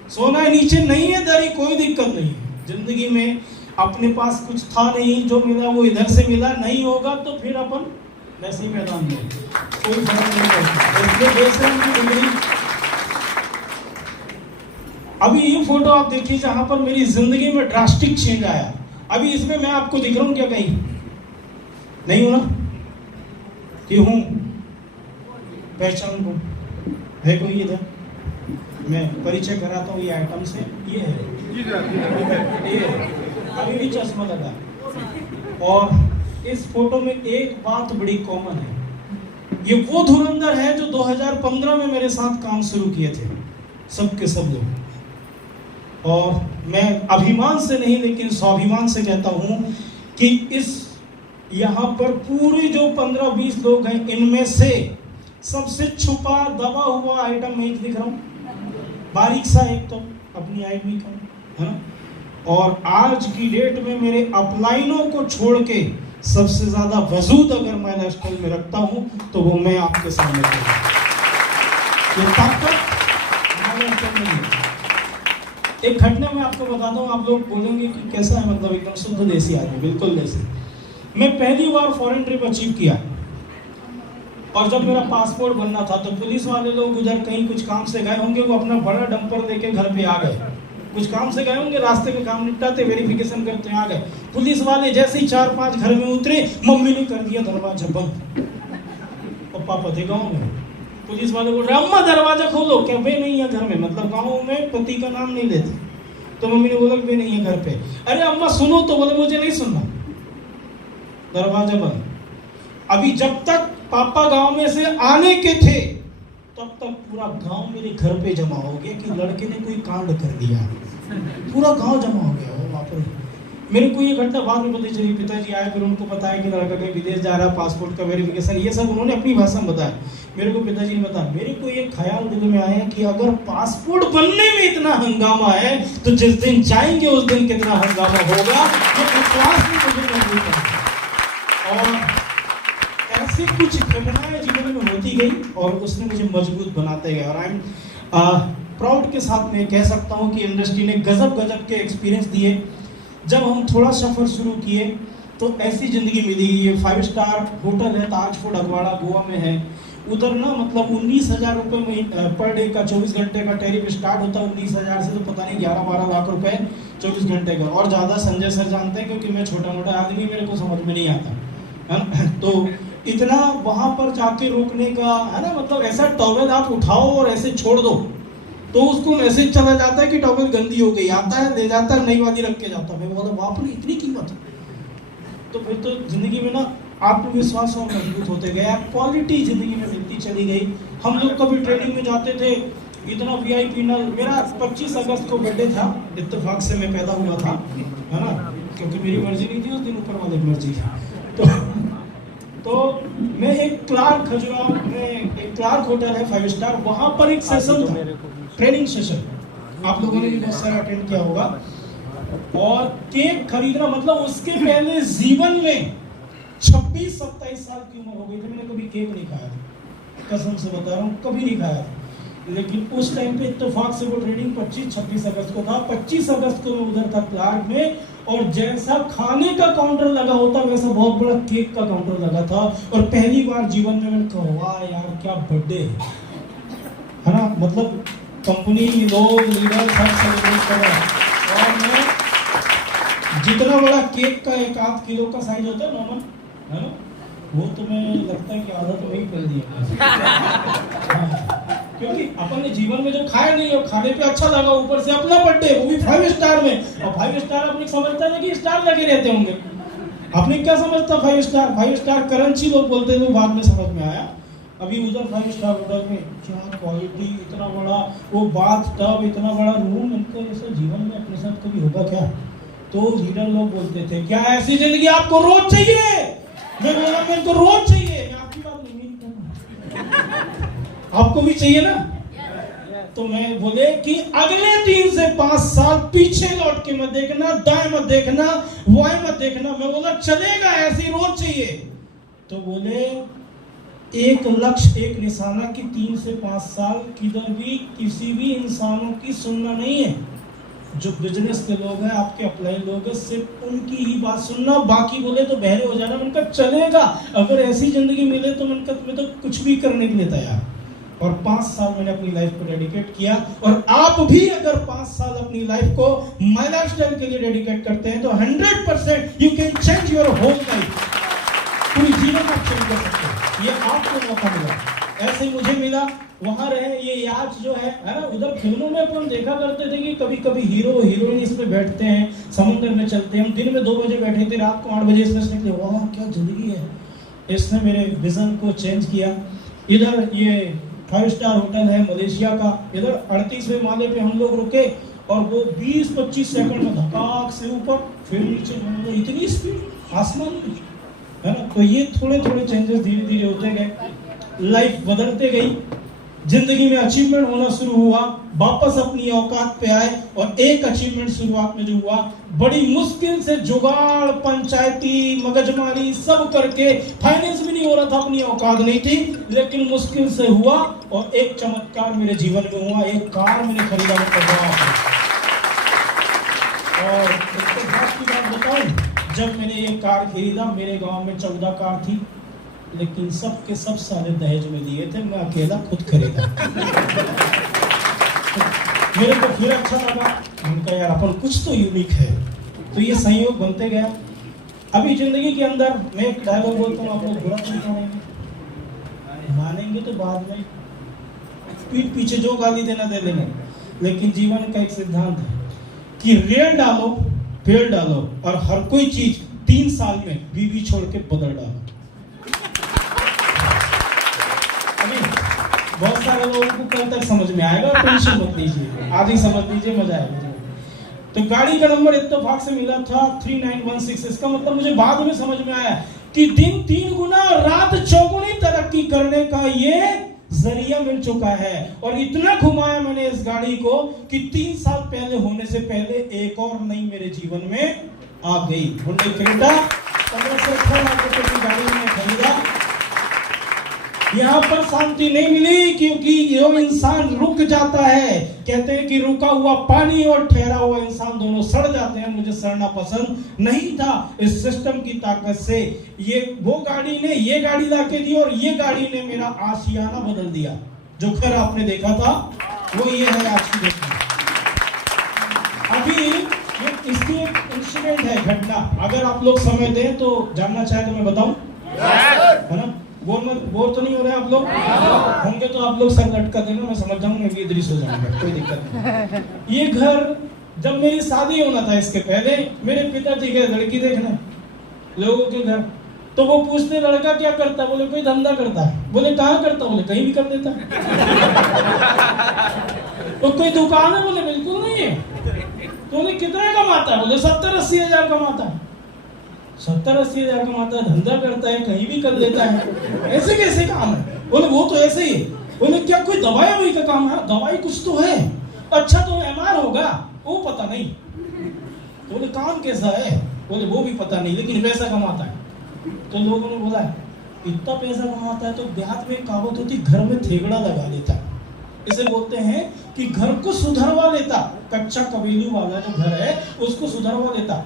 सोना है नीचे, नहीं है दरी, कोई दिक्कत नहीं है। जिंदगी में अपने पास कुछ था नहीं, जो मिला वो इधर से मिला, नहीं होगा तो फिर अपन वैसे ही मैदान में, कोई फर्क नहीं पड़ता। अभी ये फोटो आप देखिए जहां पर मेरी जिंदगी में ड्रास्टिक चेंज आया। अभी इसमें मैं आपको दिख रहा हूं क्या? कहीं नहीं हूं ना, कि हूं, पहचान को है कोई इधर? मैं परिचय कराता हूँ ये आइटम से। ये है, ये अभी भी चश्मा लगा। और इस फोटो में एक बात बड़ी कॉमन है, ये वो धुरंधर है जो 2015 में मेरे साथ काम शुरू किए थे, सबके सब लोग। और मैं अभिमान से नहीं लेकिन स्वाभिमान से कहता हूं कि इस यहाँ पर पूरे जो 15-20 लोग हैं, इनमें से सबसे छुपा दबा हुआ आइटम एक दिख रहा हूं, बारीक सा एक, तो अपनी हाइट भी कम है। और आज की डेट में मेरे अपलाइनों को छोड़ के सबसे ज्यादा वजूद अगर मैं लाइफस्टाइल में रखता हूं तो वो मैं आपके सामने ये ताकत में है। एक घटना मैं आपको बताता हूं, आप लोग बोलेंगे कि कैसा है, मतलब एकदम शुद्ध देसी आदमी, बिल्कुल देसी। मैं पहली बार फॉरेन ट्रिप अचीव किया, और जब मेरा पासपोर्ट बनना था तो पुलिस वाले लोग उधर कहीं कुछ काम से गए होंगे, वो अपना बड़ा डंपर लेके घर पे आ गए, कुछ काम से गए होंगे, रास्ते में काम निपटाते, वेरिफिकेशन करते आ गए। पुलिस वाले जैसे ही 4-5 घर में उतरे, मम्मी ने कर दिया दरवाजा बंद, और पापा थे गाँव में। पुलिस वाले बोल रहे अम्मा दरवाजा खोलो, क्या वे नहीं है घर में, मतलब गाँव में पति का नाम नहीं लेते। तो मम्मी ने बोला वे नहीं है घर पे। अरे अम्मा सुनो, तो बोले मुझे नहीं सुनना, दरवाजा बंद। अभी जब तक पापा गांव में से आने के थे तब तक पूरा गांव मेरे घर पे जमा हो गया कि लड़के ने कोई कांड कर दिया, पूरा गांव जमा हो गया। वहाँ पर मेरे को ये घटना बाद में पता चली, पिताजी आए, फिर उनको बताया कि लड़का कहीं विदेश जा रहा है, पासपोर्ट का वेरिफिकेशन, ये सब उन्होंने अपनी भाषा में बताया। मेरे को पिताजी ने बताया, मेरे को ये ख्याल दिल में आया कि अगर पासपोर्ट बनने में इतना हंगामा है तो जिस दिन जाएंगे उस दिन कितना हंगामा होगा, ये विश्वास में मुझे मजबूत है। और ऐसे कुछ घटनाएं जीवन में होती गई और उसने मुझे मजबूत बनाते गए। और आई एम प्राउड के साथ में कह सकता हूं कि इंडस्ट्री ने गजब के एक्सपीरियंस दिए। जब हम थोड़ा सफर शुरू किए तो ऐसी जिंदगी मिली। ये 5 स्टार होटल है, ताजफोर्ट अगवाड़ा गोवा में है। उधर ना मतलब 19,000 रुपये पर डे का 24 घंटे का टैरिफ स्टार्ट होता है। 19,000 से तो पता नहीं 11-12 लाख रुपए 24 घंटे का, और ज़्यादा संजय सर जानते हैं क्योंकि मैं छोटा मोटा आदमी, मेरे को समझ में नहीं आता है। तो इतना वहां पर जाके रोकने का है ना, मतलब ऐसा टॉवेल आप उठाओ और ऐसे छोड़ दो तो उसको मैसेज चला जाता है कि टॉवेल गंदी हो गई, आता है ले जाता है, नई वाली रख के जाता है। मैं बोला बाप रे इतनी कीमत। तो फिर तो जिंदगी में ना आत्मविश्वास और मजबूत होते गए, क्वालिटी जिंदगी में मिलती चली गई। हम लोग कभी ट्रेनिंग में जाते थे, इतना VIP ना। मेरा 25 अगस्त को बर्थडे था, इत्तेफाक से मैं पैदा हुआ था, है ना, क्योंकि मेरी मर्जी नहीं थी उस दिन, ऊपर वाले की मर्जी थी। तो मैं एक क्लार्क खजुराहो में एक क्लार्क होटल है 5 स्टार, वहां पर एक सेशन था, ट्रेनिंग सेशन, आप लोगों ने भी बहुत सारा अटेंड किया होगा। और केक खरीदना, मतलब उसके पहले जीवन में 26-27 साल की उम्र हो गई थी, मैंने कभी केक नहीं खाया था, कसम से बता रहा हूँ, कभी नहीं खाया था। लेकिन उस टाइम पे इत्तेफाक से वो ट्रेनिंग 25-26 अगस्त को था। 25 अगस्त को मैं उधर था क्लार्क में, और जैसा खाने का काउंटर लगा होता वैसा बहुत बड़ा केक का काउंटर लगा था। और पहली बार जीवन में मैंने कहा वाह यार क्या बर्थडे है ना, मतलब कंपनी लोग लीडर सब सेलिब्रेट कर रहे हैं और मैं जितना बड़ा केक का 1-8 किलो का साइज होता है नॉर्मल, है ना, वो तुम्हें लगता है कि आधा तो वही कर दिया। क्योंकि अपन ने जीवन में जो खाया नहीं है, खाने पे अच्छा लगा, ऊपर से अपना बर्थडे, वो भी 5 स्टार में, और 5 स्टार अपने समझता है कि स्टार लगे रहते होंगे। आपने क्या समझता 5 स्टार करेंसी लोग बोलते थे, बाद में समझ में आया। अभी उधर 5 स्टार होटल में क्या क्वालिटी, इतना बड़ा वो बाथ टब, इतना बड़ा रूम, इनका ऐसा जीवन में अपने साथ कभी होगा क्या? तो लीडर लोग बोलते थे क्या ऐसी जिंदगी आपको रोज चाहिए? मैं बोला मेरे को रोज चाहिए। मैं आपकी बात नहीं करना, आपको भी चाहिए ना? तो मैं बोले कि अगले 3 से 5 साल पीछे लौट के मत देखना, दाएं मत देखना, वाएं मत देखना। मैं बोला चलेगा, ऐसे रोज चाहिए। तो बोले एक लक्ष्य, एक निशाना कि 3 से 5 साल किधर भी किसी भी इंसानों की सुनना नहीं है। जो बिजनेस के लोग हैं, आपके अप्लाई लोग हैं, सिर्फ उनकी ही बात सुनना, बाकी बोले तो बहरे हो जाना। उनका चलेगा, अगर ऐसी जिंदगी मिले तो मैं तो कुछ भी करने के लिए तैयार। और 5 साल मैंने अपनी लाइफ को डेडिकेट किया। और आप भी अगर 5 साल अपनी लाइफ को माय लाइफस्टाइल के लिए डेडिकेट करते हैं तो 100% you can change your whole life. पूरी जीवन आप चेंज कर सकते हैं। ये आपको मौका मिला, ऐसे ही मुझे मिला। वहां रहे ये आज जो है ना, उधर फिल्मों में अपन देखा करते थे कि कभी कभी हीरो हीरोइन इसमें बैठते हैं, समुद्र में चलते हैं। हम दिन में 2 बजे बैठे थे, रात को 8 बजे इसमें निकले। वाह क्या जिंदगी है। इसने मेरे विजन को चेंज किया। इधर ये 5 स्टार होटल है मलेशिया का, इधर 38वें माले पे हम लोग रुके और वो 20-25 सेकंड में धकाक से ऊपर, फिर नीचे, इतनी स्पीड आसमान में, है ना। तो ये थोड़े थोड़े चेंजेस धीरे धीरे होते गए, लाइफ बदलते गई, जिंदगी में अचीवमेंट होना शुरू हुआ, वापस अपनी औकात पे आए। और एक अचीवमेंट शुरुआत में जो हुआ, बड़ी मुश्किल से जुगाड़, पंचायती, मगजमारी सब करके, फाइनेंस भी नहीं हो रहा था, अपनी औकात नहीं थी, लेकिन मुश्किल से हुआ। और एक चमत्कार मेरे जीवन में हुआ, एक कार मैंने खरीदा। और एक बात बताऊं, जब मैंने ये कार खरीदा, मेरे गांव में 14 कार थी, लेकिन सबके सब सारे दहेज में दिए थे, मैं अकेला खुद खरीदा। मेरे को फिर अच्छा लगा, उनका यार अपन कुछ तो यूनिक है। तो ये संयोग बनते गया। अभी जिंदगी के अंदर मैं एक डायलॉग बोलता हूँ, आप लोग बुरा नहीं मानेंगे तो बाद में पीठ पीछे जो गाली देना दे देना। लेकिन जीवन का एक सिद्धांत है कि रेल डालो, पेड़ डालो, और हर कोई चीज 3 साल में बीवी छोड़ के बदल डालो। बहुत सारे लोगों को कल तक समझ में आएगा, टेंशन मत लीजिए, आधी समझ लीजिए, मजा आएगा। तो गाड़ी का नंबर इत्तेफाक से मिला था 3916। इसका मतलब मुझे बाद में समझ में आया कि दिन 3 गुना रात 4 तरक्की करने का ये जरिया मिल चुका है। और इतना घुमाया मैंने इस गाड़ी को कि 3 साल पहले होने से पहले एक और नई मेरे जीवन में आ गई। हुंडई क्रेटा 15 से 18 लाख रुपए की गाड़ी मैंने खरीदा। यहाँ पर शांति नहीं मिली, क्योंकि जो इंसान रुक जाता है, कहते हैं कि रुका हुआ पानी और ठहरा हुआ इंसान दोनों सड़ जाते हैं। मुझे सड़ना पसंद नहीं था। इस सिस्टम की ताकत से ये वो गाड़ी ने ये गाड़ी लाके दी, और ये गाड़ी ने मेरा आशियाना बदल दिया। जो घर आपने देखा था वो ये है आज की डेट में। अभी इसकी एक इंसिडेंट है, घटना, अगर आप लोग समय दें तो जानना चाहे तो मैं बताऊं, है ना। बोर तो नहीं हो रहे आप लोग? होंगे तो आप लोग सर लटका देना, मैं समझ जाऊंगा, मैं भी दृश्य हो जाऊंगा, कोई दिक्कत नहीं। ये घर जब मेरी शादी होना था, इसके पहले मेरे पिताजी गए लड़की देखने लोगों के घर। तो वो पूछते लड़का क्या करता? बोले कोई धंधा करता है। बोले कहाँ करता? बोले कहीं भी कर देता। तो कोई दुकान है? बोले बिल्कुल नहीं है। तो बोले कितना कमाता है? बोले 70-80 हजार कमाता है। 70-80 हजार कमाता है, धंधा करता है, कहीं भी कर देता है, ऐसे कैसे काम है? बोले वो तो ऐसे ही है। बोले क्या कोई दवाई वही का काम है? दवाई कुछ तो है। अच्छा तो एमआर होगा, वो पता नहीं। बोले काम कैसा है? बोले वो भी पता नहीं, लेकिन पैसा कमाता है। तो लोगों ने बोला इतना पैसा कमाता है तो देहात में कहावत होती, घर में थेगड़ा लगा लेता। इसे बोलते हैं कि घर को सुधरवा लेता। कच्चा कबीलू वाला जो घर है उसको सुधरवा लेता।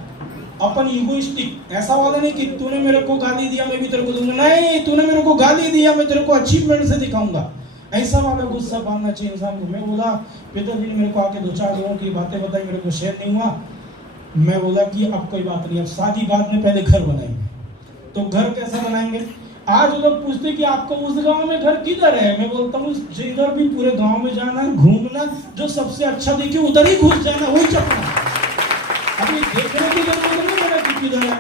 अपन इगोइस्टिक ऐसा वाला नहीं कि तूने मेरे को गाली दिया मैं भी तेरे को दूंगा, नहीं, तूने मेरे को गाली दिया मैं तेरे को अचीवमेंट से दिखाऊंगा, ऐसा वाला गुस्सा पालना चाहिए इंसान को। मैं बोला पिताजी ने मेरे को आके 2-4 लोगों की बातें बताई, मेरे को शेयर नहीं हुआ। मैं बोला कि अब कोई बात नहीं, अब शादी बाद में पहले घर बनाएंगे। तो घर कैसा बनाएंगे? आज लोग पूछते कि आपको उस गांव में घर किधर है? मैं बोलता हूँ जिधर भी पूरे गांव में जाना, घूमना, जो सबसे अच्छा दिखे उधर ही घुस जाना, वही चपना। अभी देखने की जरूरत नहीं है कि किधर है।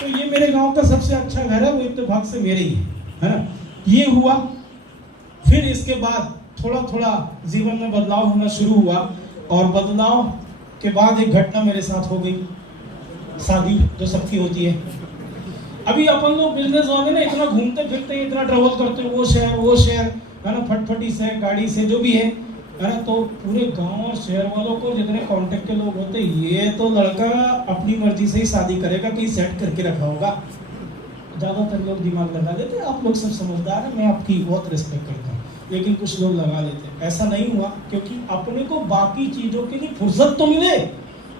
तो ये मेरे गांव का सबसे अच्छा घर है, वो इत्तेफाक से मेरे ही है ना। ये हुआ। फिर इसके बाद थोड़ा थोड़ा जीवन में बदलाव होना शुरू हुआ, और बदलाव के बाद एक घटना मेरे साथ हो गई, शादी जो सबकी होती है। अभी अपन लोग बिजनेस वाले ना इतना घूमते फिरते हैं, इतना ट्रेवल करते हैं, वो शहर है ना, फटफटी से, गाड़ी से, जो भी है ना। तो पूरे गांव और शहर वालों को जितने कांटेक्ट के लोग होते, ये तो लड़का अपनी मर्जी से ही शादी करेगा, कहीं सेट करके रखा होगा। ज्यादातर लोग दिमाग लगा लेते, आप लोग सब समझदार हैं, मैं आपकी बहुत रिस्पेक्ट करता हूँ, लेकिन कुछ लोग लगा लेते। ऐसा नहीं हुआ, क्योंकि अपने को बाकी चीजों के लिए फुर्सत तो मिले।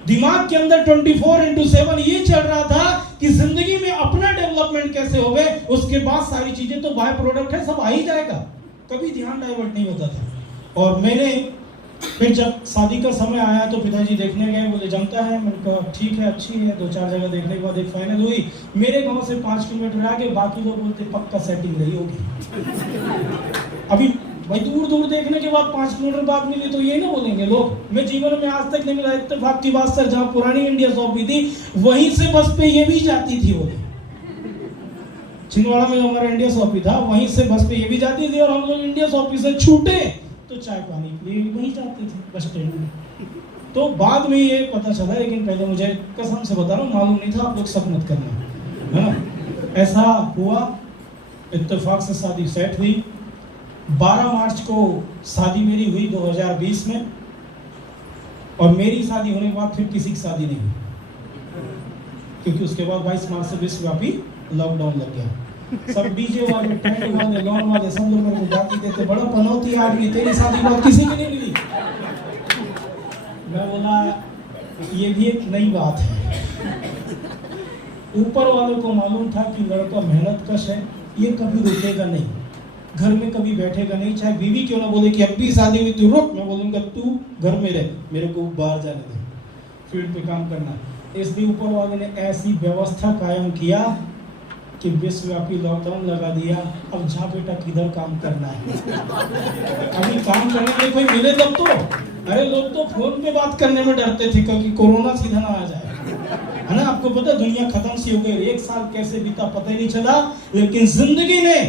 दिमाग के अंदर 24/7 ये चल रहा था कि जिंदगी में अपना डेवलपमेंट कैसे हो गए, उसके बाद सारी चीजें तो बाय प्रोडक्ट है, सब आ ही जाएगा। कभी ध्यान डाइवर्ट नहीं होता था। और मैंने फिर जब शादी का समय आया तो पिताजी देखने गए, बोले जमता है। मैंने कहा ठीक है, अच्छी है। 2-4 जगह देखने के बाद एक फाइनल हुई। मेरे गांव से 5 किलोमीटर आगे, बाकी लोग बोलते पक्का सेटिंग रही होगी। अभी भाई दूर दूर देखने के बाद 5 किलोमीटर बाद मिली तो ये ना बोलेंगे लोग, मैं जीवन में आज तक नहीं मिला। इत्तेफाक की बात सर, जहाँ पुरानी इंडिया शॉप भी थी, वहीं से बस पे ये भी जाती थी। बोले छिंदवाड़ा में हमारा इंडिया शॉप भी था, वहीं से बस पे ये भी जाती थी। और हम लोग इंडिया शॉप से छूटे तो चाय पानी के लिए वहीं जाते थे, बस स्टैंड में। तो बाद में ये पता चला, लेकिन पहले मुझे कसम से बता रहा हूँ, मालूम नहीं था। आप लोग सब मत करना, है ना। ऐसा हुआ, इत्तेफाक से शादी सेट हुई। 12 मार्च को शादी मेरी हुई 2020 में, और मेरी शादी होने के बाद फिर किसी की शादी नहीं हुई, क्योंकि उसके बाद 22 मार्च से विश्वव्यापी लॉकडाउन लग गया। सब डीजे वाले, टेंट वाले, लॉन वाले सब लोग मेरे को जाती देते, बड़ा पनौती आदमी, तेरी शादी बहुत किसी की नहीं मिली। मैं बोला ये भी एक नई बात है। ऊपर वालों को मालूम था कि लड़का मेहनत कश है, ये कभी रुकेगा नहीं, घर में कभी बैठेगा नहीं। चाहे बीवी क्यों ना बोले कि अब भी शादी हुई, तू रुक, मैं बोलूंगा तू घर में रह, मेरे को बाहर जाने दे, फील्ड पे काम करना। इसलिए ऊपर वाले ने ऐसी व्यवस्था कायम किया कि विश्वव्यापी लॉकडाउन लगा दिया। अब जा बेटा किधर काम करना है, अभी काम करने के लिए कोई मिले तब तो। अरे लोग तो फोन पे बात करने में डरते थे, क्योंकि कोरोना सीधा ना आ जाए, है ना। आपको पता दुनिया खत्म सी हो गई, 1 साल कैसे बीता पता ही नहीं चला। लेकिन जिंदगी ने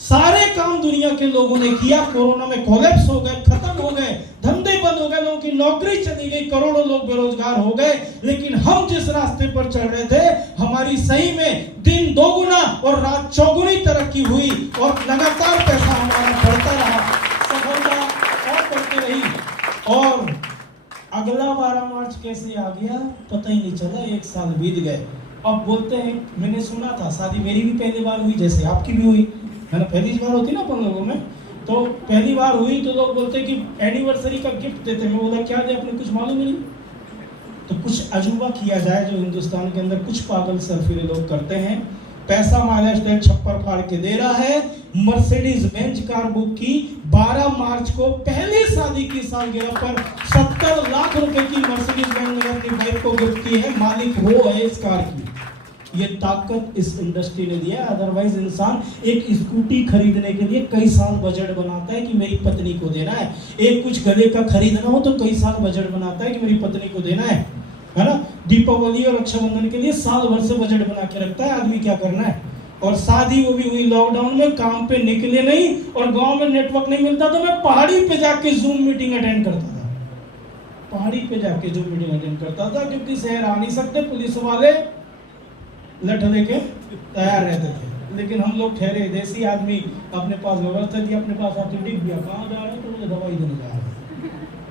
सारे काम दुनिया के लोगों ने किया। कोरोना में कोलैप्स हो गए, खत्म हो गए, धंधे बंद हो गए, लोगों की नौकरी चली गई, करोड़ों लोग बेरोजगार हो गए। लेकिन हम जिस रास्ते पर चल रहे थे, हमारी सही में दिन दोगुना और रात चौगुनी तरक्की हुई, और लगातार पैसा हमारा बढ़ता रहा, सफलता और बढ़ती रही। और अगला 12 मार्च कैसे आ गया पता ही नहीं चला, 1 साल बीत गए। अब बोलते हैं, मैंने सुना था शादी मेरी भी पहली बार हुई, जैसे आपकी भी हुई, है ना। पहली बार होती ना अपन लोगों में, तो पहली बार हुई तो लोग बोलते कि एनिवर्सरी का गिफ्ट देते। मैं बोला क्या दे, अपने कुछ मालूम ही नहीं। तो कुछ अजूबा किया जाए, जो हिंदुस्तान के अंदर कुछ पागल सरफिरे लोग करते हैं। पैसा माइलेज टेक्स छप्पर फाड़ के दे रहा है। मर्सिडीज बेंज कार बुक की, 12 मार्च को पहली शादी की सालगिरह पर 70 लाख रुपए की मर्सिडीज बेंज ने अपनी वाइफ को गिफ्ट की है। मालिक वो है इस कार की। ये ताकत इस इंडस्ट्री ने दिया। अदरवाइज इंसान एक स्कूटी खरीदने के लिए कई साल बजट बनाता है कि मेरी पत्नी को देना है। एक कुछ गले का खरीदना हो तो कई साल बजट बनाता है कि मेरी पत्नी को देना है ना। दीपावली और रक्षाबंधन के लिए साल भर से बजट बना के रखता है आदमी, क्या करना है। और शादी वो भी हुई लॉकडाउन में, काम पे निकले नहीं, और गांव में नेटवर्क नहीं मिलता, तो मैं पहाड़ी पे जाके जूम मीटिंग अटेंड करता था। पहाड़ी पे जाके जूम मीटिंग अटेंड करता था, क्योंकि शहर आ नहीं सकते, पुलिस वाले लठ लेके तैयार रहते थे। लेकिन हम लोग ठहरे देसी आदमी, अपने पास व्यवस्था थी, अपने पास आके डिग गया, कहाँ जा रहे हैं, तो मुझे दवाई देने जा रहे हैं।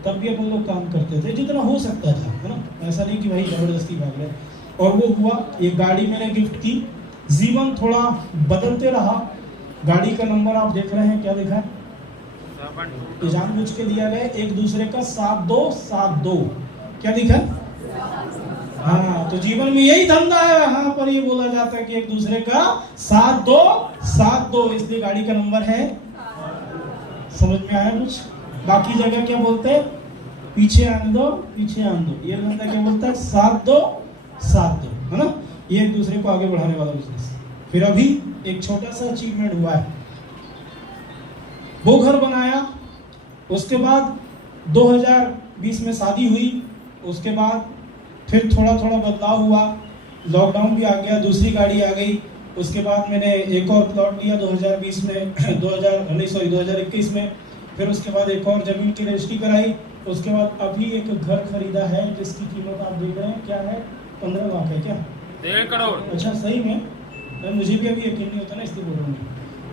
तब भी अपन लोग काम करते थे जितना हो सकता था, है ना। ऐसा नहीं कि भाई जबरदस्ती भाग रहे। और वो हुआ, ये गाड़ी मैंने गिफ्ट की। जीवन थोड़ा बदलते रहा। गाड़ी का नंबर आप देख रहे हैं, क्या लिखा है, जानबूझ के दिया गया, एक दूसरे का 7272, क्या लिखा है। हाँ, तो जीवन में यही धंधा है। यहाँ पर ये बोला जाता है कि एक दूसरे का 7272, इसलिए गाड़ी का नंबर है। समझ में आया कुछ। बाकी जगह क्या बोलते हैं, पीछे आन दो, पीछे आन दो। ये धंधा क्या बोलता है, 72 साथ दो, है ना, ये एक दूसरे को आगे बढ़ाने वाला बिजनेस। फिर अभी एक छोटा सा अचीवमेंट हुआ है, वो घर बनाया, उसके बाद 2020 में शादी हुई, उसके बाद फिर थोड़ा थोड़ा बदलाव हुआ, लॉकडाउन भी आ गया, दूसरी गाड़ी आ गई, उसके बाद मैंने एक और प्लॉट लिया 2020 में 2021 में, फिर उसके बाद एक और जमीन की रजिस्ट्री कराई, उसके बाद अभी एक घर खरीदा है जिसकी कीमत आप देख रहे हैं क्या है, 15 लाख है क्या, 1.5 करोड़। अच्छा सही में, मुझे भी अभी यकीन नहीं होता ना इसलिए बोल रहा हूँ।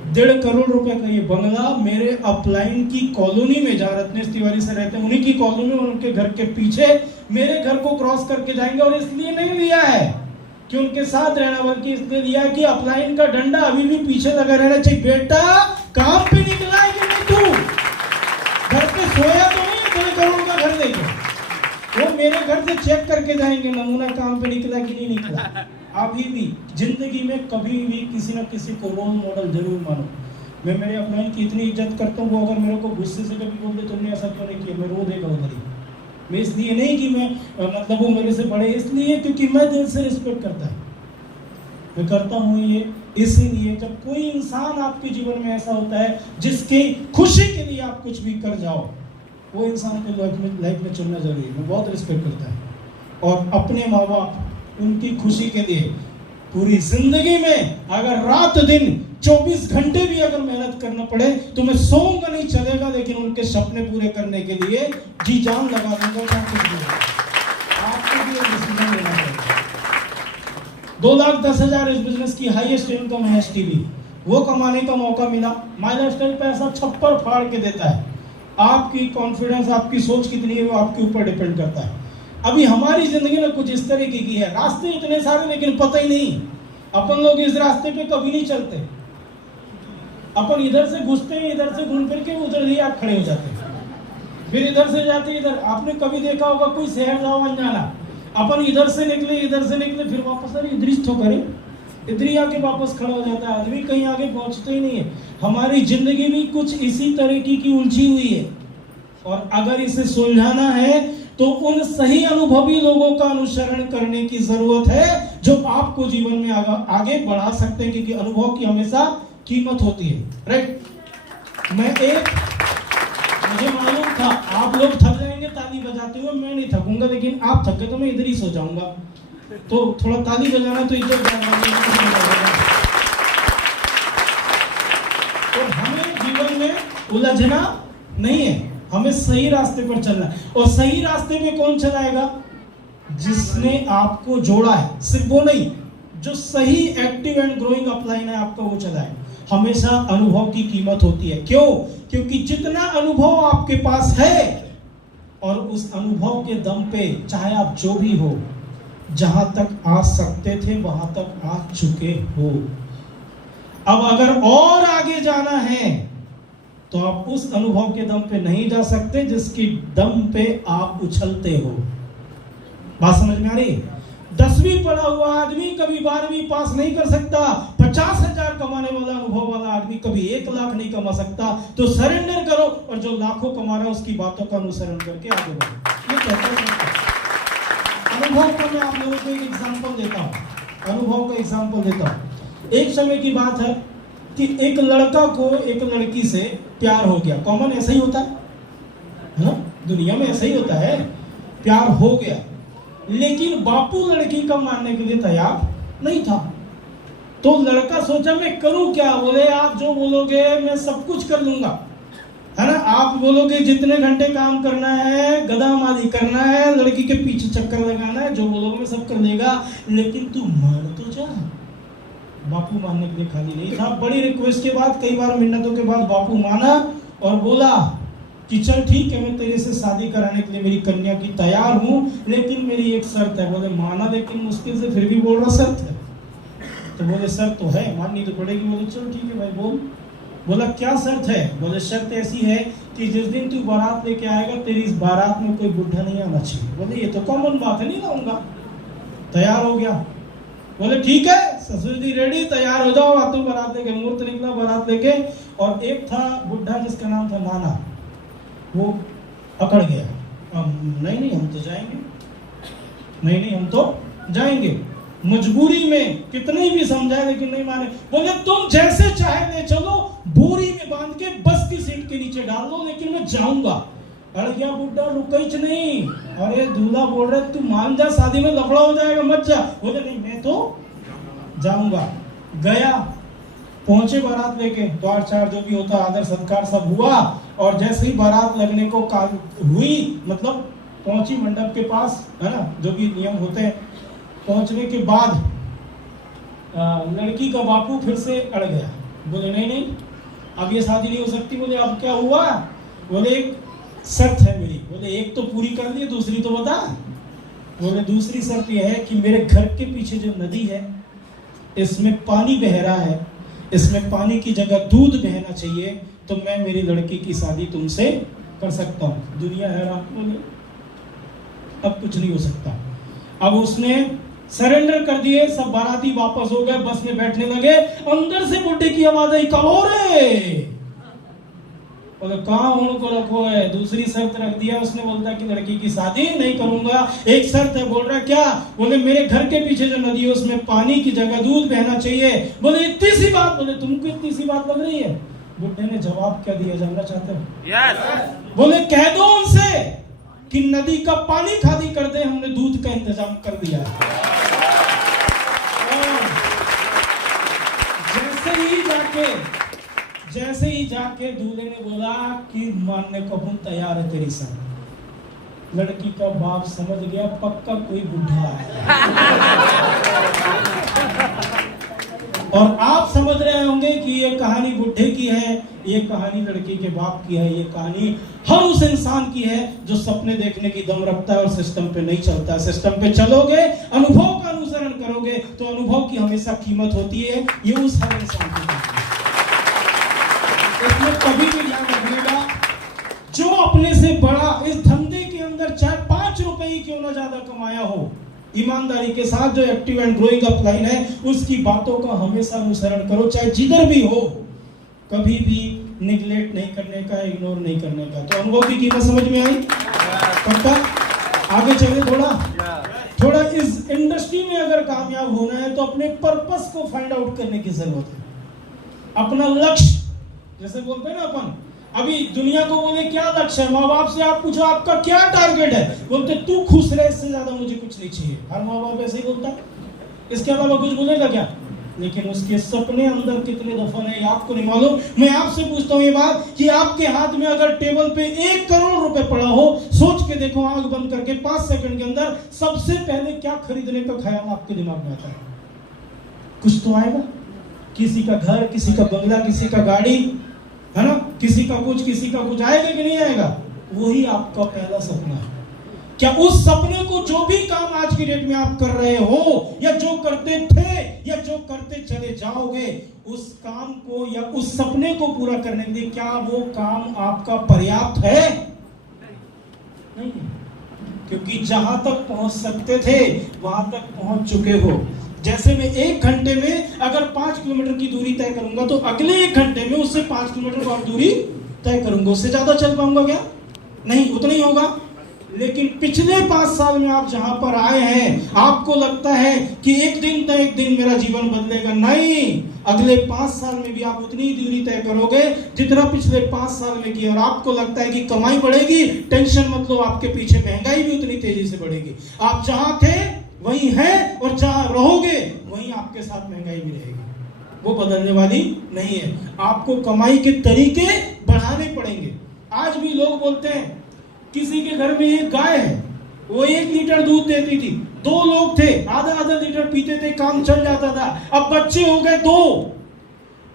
1.5 करोड़ रुपए का ये बंगला मेरे अपलाइन की कॉलोनी में, जहाँ रत्नेश तिवारी से रहते हैं उन्हीं की कॉलोनी में, उनके घर के पीछे मेरे घर को क्रॉस करके जाएंगे। और इसलिए नहीं लिया है कि उनके साथ रहना, बल्कि इसलिए लिया कि अपलाइन का डंडा अभी भी पीछे लगा रहना चाहिए। बेटा काम पे निकला है कि नहीं, तू घर पे सोया तो नहीं 1.5 करोड़ का घर लेके, वो मेरे घर से चेक करके जाएंगे नमूना काम पे निकला कि नहीं निकला। अभी भी जिंदगी में कभी भी किसी न किसी को रोल मॉडल जरूर मानो। मैं मेरे अपलाइन की इतनी इज्जत करता हूँ, वो अगर मेरे को गुस्से से कभी बोल दे तुमने ऐसा क्यों नहीं किया, मैं रो देगा उधर ही। मैं इसलिए नहीं कि मैं मतलब वो मेरे से बड़े, इसलिए क्योंकि मैं दिल से रिस्पेक्ट करता है, मैं करता हूँ ये इसीलिए। जब कोई इंसान आपके जीवन में ऐसा होता है जिसकी खुशी के लिए आप कुछ भी कर जाओ, वो इंसान को लाइफ में चुनना जरूरी है। मैं बहुत रिस्पेक्ट करता है। और अपने माँ बाप, उनकी खुशी के लिए पूरी जिंदगी में अगर रात दिन 24 घंटे भी अगर मेहनत करना पड़े तो मैं सोऊंगा नहीं चलेगा, लेकिन उनके सपने पूरे करने के लिए जी जान लगा दूंगा। आपको भी डिसीजन लेना पड़ेगा। 2,10,000 इस बिजनेस की हाईएस्ट इनकम है एसटीवी, वो कमाने का मौका मिला। माई लाइफस्टाइल पैसा छप्पर फाड़ के देता है। आपकी कॉन्फिडेंस, आपकी सोच कितनी है वो आपके ऊपर डिपेंड करता है। अभी हमारी जिंदगी में कुछ इस तरीके की है, रास्ते इतने सारे लेकिन पता ही नहीं। अपन लोग इस रास्ते पे कभी नहीं चलते, अपन इधर से घुसते हैं, इधर से घूम फिर के उधर ही आप खड़े हो जाते हैं, फिर इधर से जाते इधर। आपने कभी देखा होगा कोई शहर जाओ अनजाना, अपन इधर से निकले फिर वापस अरे इधर ही तो करे, इधर ही आके वापस खड़ा हो जाता है आदमी, कहीं आगे पहुंचते ही नहीं है। हमारी जिंदगी भी कुछ इसी तरीके की उलझी हुई है, और अगर इसे सुलझाना है तो उन सही अनुभवी लोगों का अनुसरण करने की जरूरत है जो आपको जीवन में आगे बढ़ा सकते हैं, क्योंकि अनुभव की हमेशा कीमत होती है। राइट, मुझे मालूम था आप लोग थक जाएंगे ताली बजाते हुए, मैं नहीं थकूंगा, लेकिन आप थक गए तो मैं इधर ही सो जाऊंगा, तो थोड़ा ताली बजाना तो इज्जत तो हमें जीवन में उलझना नहीं है, हमें सही रास्ते पर चलना है। और सही रास्ते में कौन चलाएगा? जिसने आपको जोड़ा है, सिर्फ वो नहीं, जो सही एक्टिव एंड ग्रोइंग अपलाइन है आपका, वो चलाए। हमेशा अनुभव की कीमत होती है। क्यों? क्योंकि जितना अनुभव आपके पास है और उस अनुभव के दम पे चाहे आप जो भी हो, जहां तक आ सकते थे वहां तक आ चुके हो। अब अगर और आगे जाना है तो आप उस अनुभव के दम पे नहीं जा सकते जिसकी दम पे आप उछलते हो। बात समझ में आ रही? 10वीं पढ़ा हुआ आदमी कभी 12वीं पास नहीं कर सकता। 50,000 कमाने वाला अनुभव वाला आदमी कभी 1 लाख नहीं कमा सकता। तो सरेंडर करो और जो लाखों कमा रहा है उसकी बातों का अनुसरण करके आगे बढ़ो। ये कहता है अनुभव का। मैं आप लोगों को एक एग्जाम्पल देता हूँ, अनुभव का एग्जाम्पल देता हूँ। एक समय की बात है कि एक लड़का को एक लड़की से प्यार हो गया। कॉमन ऐसा ही होता है ना, दुनिया में ऐसा ही होता है, प्यार हो गया। लेकिन बापू लड़की का मानने के लिए तैयार नहीं था। तो लड़का सोचा मैं करूं क्या? बोले आप जो बोलोगे मैं सब कुछ कर लूंगा, है ना। आप बोलोगे जितने घंटे काम करना है, गदामादी करना है, लड़की के पीछे चक्कर लगाना है, जो बोलोगे मैं सब कर देगा, लेकिन तू मान तो जा। बापू मानने के लिए खाली नहीं था। बड़ी रिक्वेस्ट के बाद, कई बार मिन्नतों के बाद बापू माना और बोला कि चल ठीक है, मैं तेरे से शादी कराने के लिए मेरी कन्या की तैयार हूँ, लेकिन मेरी एक शर्त है। बोले माना, लेकिन मुश्किल से फिर भी बोल रहा शर्त है। तो बोले शर्त तो है, माननी तो पड़ेगी। बोले चल ठीक है भाई बोल। बोला क्या शर्त है? बोले शर्त ऐसी है कि जिस दिन तू बारात लेके आएगा तेरी इस बारात में कोई बुढ़ा नहीं आना चाहिए। बोले ये तो कॉमन बात है, नहीं लाऊंगा। तैयार हो गया। बोले ठीक है ससुर जी रेडी, तैयार हो जाओ। आते बारात लेके, मुहूर्त निकला बारात लेके, और एक था बुढ़ा जिसका नाम था नाना, वो अकड़ गया। नहीं हम तो जाएंगे, नहीं हम तो जाएंगे, मजबूरी में कितने भी समझाए लेकिन नहीं माने। बोले तुम जैसे चाहे ले चलो, बोरी में बांध के बस की सीट के नीचे डाल दो, लेकिन मैं जाऊंगा। अरे क्या बुड्ढा रुकईच नहीं, अरे दूल्हा बोल रहे तू मान जा, शादी में लफड़ा हो जाएगा, मत जा। बोले नहीं मैं तो जाऊंगा। गया, पहुंचे बारात लेके, द्वार चार जो भी होता आदर सत्कार सब हुआ, और जैसे ही बारात लगने को हुई, मतलब पहुंची मंडप के पास, है ना, जो भी नियम होते हैं, पहुंचने के बाद लड़की का बापू फिर से अड़ गया। बोले नहीं नहीं अब ये शादी नहीं हो सकती। बोले अब क्या हुआ? बोले एक शर्त है मेरी। बोले एक तो पूरी कर दी, दूसरी तो बता। बोले दूसरी शर्त यह है कि मेरे घर के पीछे जो नदी है इसमें पानी बह रहा है, इसमें पानी की जगह दूध बहना चाहिए, तो मैं मेरी लड़की की शादी तुमसे कर सकता हूँ। दुनिया हैरान। बोले अब कुछ नहीं हो सकता। अब उसने सरेंडर कर दिए, सब बाराती वापस हो गए, बस में बैठने लगे। अंदर से बुड्ढे की आवाज आई, कहो रे। बोले कहाँ उनको रखो है। दूसरी शर्त रख दिया उसने, बोलता कि लड़की की शादी नहीं करूंगा। एक शर्त है। बोल रहा क्या? बोले मेरे घर के पीछे जो नदी है उसमें पानी की जगह दूध बहना चाहिए। बोले इतनी सी बात। बोले तुमको इतनी सी बात लग रही है? बुड्ढे ने जवाब क्या दिया जानना चाहते हो? यस। बोले कह दो उनसे कि नदी का पानी खाली कर दे, हमने दूध का इंतजाम कर दिया। जैसे ही जाके दूल्हे ने बोला कि मानने को हम तैयार है तेरी साथ, लड़की का बाप समझ गया पक्का कोई बुढ़ा है। और आप समझ रहे होंगे कि ये कहानी बुढ़े की है, ये कहानी लड़की के बाप की है, ये कहानी हर उस इंसान की है जो सपने देखने की दम रखता है और सिस्टम पे नहीं चलता। सिस्टम पे चलोगे, अनुभव का अनुसरण करोगे, तो अनुभव की हमेशा कीमत होती है। ये उस हर इंसान की कहानी है। इसमें कभी भी याद रखिएगा, जो अपने से बड़ा इस धंधे के अंदर चाहे 5 रुपए ही क्यों ना ज्यादा कमाया हो, ईमानदारी के साथ जो एक्टिव एंड ग्रोइंग अपलाइन है उसकी बातों का हमेशा अनुसरण करो, चाहे जिधर भी हो। कभी भी निगलेक्ट नहीं करने का, इग्नोर नहीं करने का। तो अनुभव की कीमत समझ में आई? पक्का? आगे चले थोड़ा इस इंडस्ट्री में अगर कामयाब होना है तो अपने पर्पस को फाइंड आउट करने की जरूरत है। अपना लक्ष्य, जैसे बोलते हैं ना अपन, अभी दुनिया को बोले क्या लक्ष्य है, माँ बाप से आप पूछो आपका क्या टारगेट है, बोलते तू खुश रहे, इससे ज्यादा मुझे कुछ नहीं चाहिए। हर माँ बाप ऐसे ही बोलता है, इसके अलावा कुछ बोलेगा क्या? लेकिन उसके सपने अंदर कितने दफन है आपको नहीं मालूम। मैं आपसे पूछता हूँ ये बात कि आपके हाथ में अगर टेबल पे 1 करोड़ रुपए पड़ा हो, सोच के देखो आंख बंद करके 5 सेकंड के अंदर, सबसे पहले क्या खरीदने का ख्याल आपके दिमाग में आता है? कुछ तो आएगा। किसी का घर, किसी का बंगला, किसी का गाड़ी, है ना, किसी का कुछ आएगा कि नहीं आएगा? वही आपका पहला सपना है। क्या उस सपने को, जो भी काम आज की डेट में आप कर रहे हो, या जो करते थे, या जो करते चले जाओगे, उस काम को या उस सपने को पूरा करने के लिए क्या वो काम आपका पर्याप्त है? नहीं, क्योंकि जहां तक पहुंच सकते थे वहां तक पहुंच चुके हो। जैसे मैं 1 घंटे में अगर 5 किलोमीटर की दूरी तय करूंगा, तो अगले 1 घंटे में उससे 5 किलोमीटर और दूरी तय करूंगा। उससे ज्यादा चल पाऊंगा क्या? नहीं, उतना ही होगा। लेकिन पिछले 5 साल में आप जहां पर आए हैं, आपको लगता है कि एक दिन तो एक दिन मेरा जीवन बदलेगा। नहीं, अगले 5 साल में भी आप उतनी ही दूरी तय करोगे जितना पिछले 5 साल में किया। और आपको लगता है कि कमाई बढ़ेगी, टेंशन मत लो, आपके पीछे महंगाई भी उतनी तेजी से बढ़ेगी। आप जहां थे वही है, और जहां रहोगे वहीं आपके साथ महंगाई भी रहेगी, वो बदलने वाली नहीं है। आपको कमाई के तरीके बढ़ाने पड़ेंगे। आज भी लोग बोलते हैं किसी के घर में एक गाय है, वो 1 लीटर दूध देती थी, 2 लोग थे, आधा लीटर पीते थे, काम चल जाता था। अब बच्चे हो गए 2,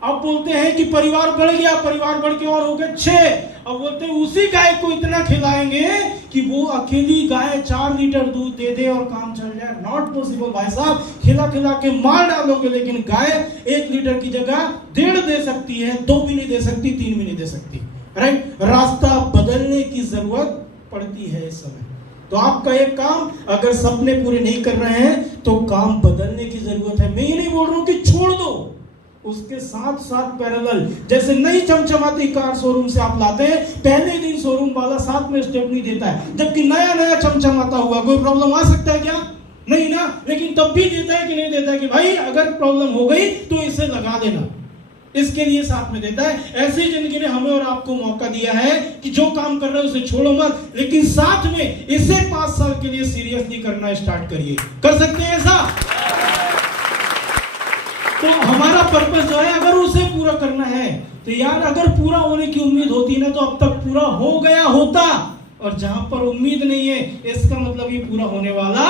अब बोलते हैं कि परिवार बढ़ गया, परिवार बढ़ के और हो गए 6। अब बोलते हैं उसी गाय को इतना खिलाएंगे कि वो अकेली गाय 4 लीटर दूध दे दे और काम चल जाए। नॉट पॉसिबल भाई साहब, खिला के मार डालोगे, लेकिन गाय 1 लीटर की जगह 1.5 दे सकती है, 2 भी नहीं दे सकती, 3 भी नहीं दे सकती। राइट? रास्ता बदलने की जरूरत पड़ती है इस समय। तो आपका एक काम, अगर सपने पूरे नहीं कर रहे हैं तो काम बदलने की जरूरत है। मैं ये नहीं बोल रहा हूं कि छोड़ दो, उसके साथ साथ पैरेलल, जैसे नई चमचमाती कार शोरूम से आप लाते हैं, पहले दिन शोरूम वाला साथ में स्टेपनी देता है, जबकि नया चमचमाता हुआ कोई प्रॉब्लम आ सकता है क्या? नहीं ना, लेकिन तब भी देता है कि नहीं देता है कि भाई अगर प्रॉब्लम हो गई तो इसे लगा देना, इसके लिए साथ में देता है। ऐसी जिंदगी ने हमें और आपको मौका दिया है कि जो काम कर रहे हो उसे छोड़ो मत, लेकिन साथ में इसे 5 साल के लिए सीरियसली करना स्टार्ट करिए। कर सकते हैं ऐसा? तो हमारा पर्पस जो है अगर उसे पूरा करना है तो यार अगर पूरा होने की उम्मीद होती ना तो अब तक पूरा हो गया होता, और जहां पर उम्मीद नहीं है इसका मतलब ये पूरा होने वाला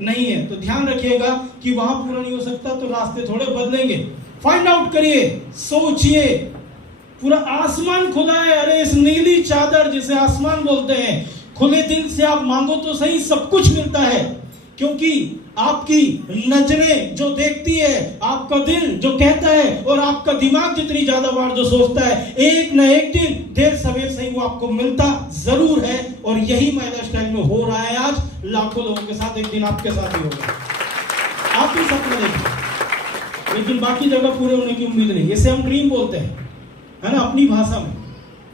नहीं है। तो ध्यान रखिएगा कि वहां पूरा नहीं हो सकता तो रास्ते थोड़े बदलेंगे। फाइंड आउट करिए, सोचिए, पूरा आसमान खुला है। अरे इस नीली चादर जिसे आसमान बोलते हैं, खुले दिल से आप मांगो तो सही, सब कुछ मिलता है। क्योंकि आपकी नजरें जो देखती है, आपका दिल जो कहता है और आपका दिमाग जितनी ज्यादा बार जो सोचता है, एक न एक दिन देर सवेर सही वो आपको मिलता जरूर है। और यही माय लाइफस्टाइल में हो रहा है आज लाखों लोगों के साथ, एक दिन आपके साथ ही होगा। आप भी सपना देखिए, लेकिन बाकी जगह पूरे होने की उम्मीद नहीं। इसे हम ड्रीम बोलते हैं, है ना, अपनी भाषा में।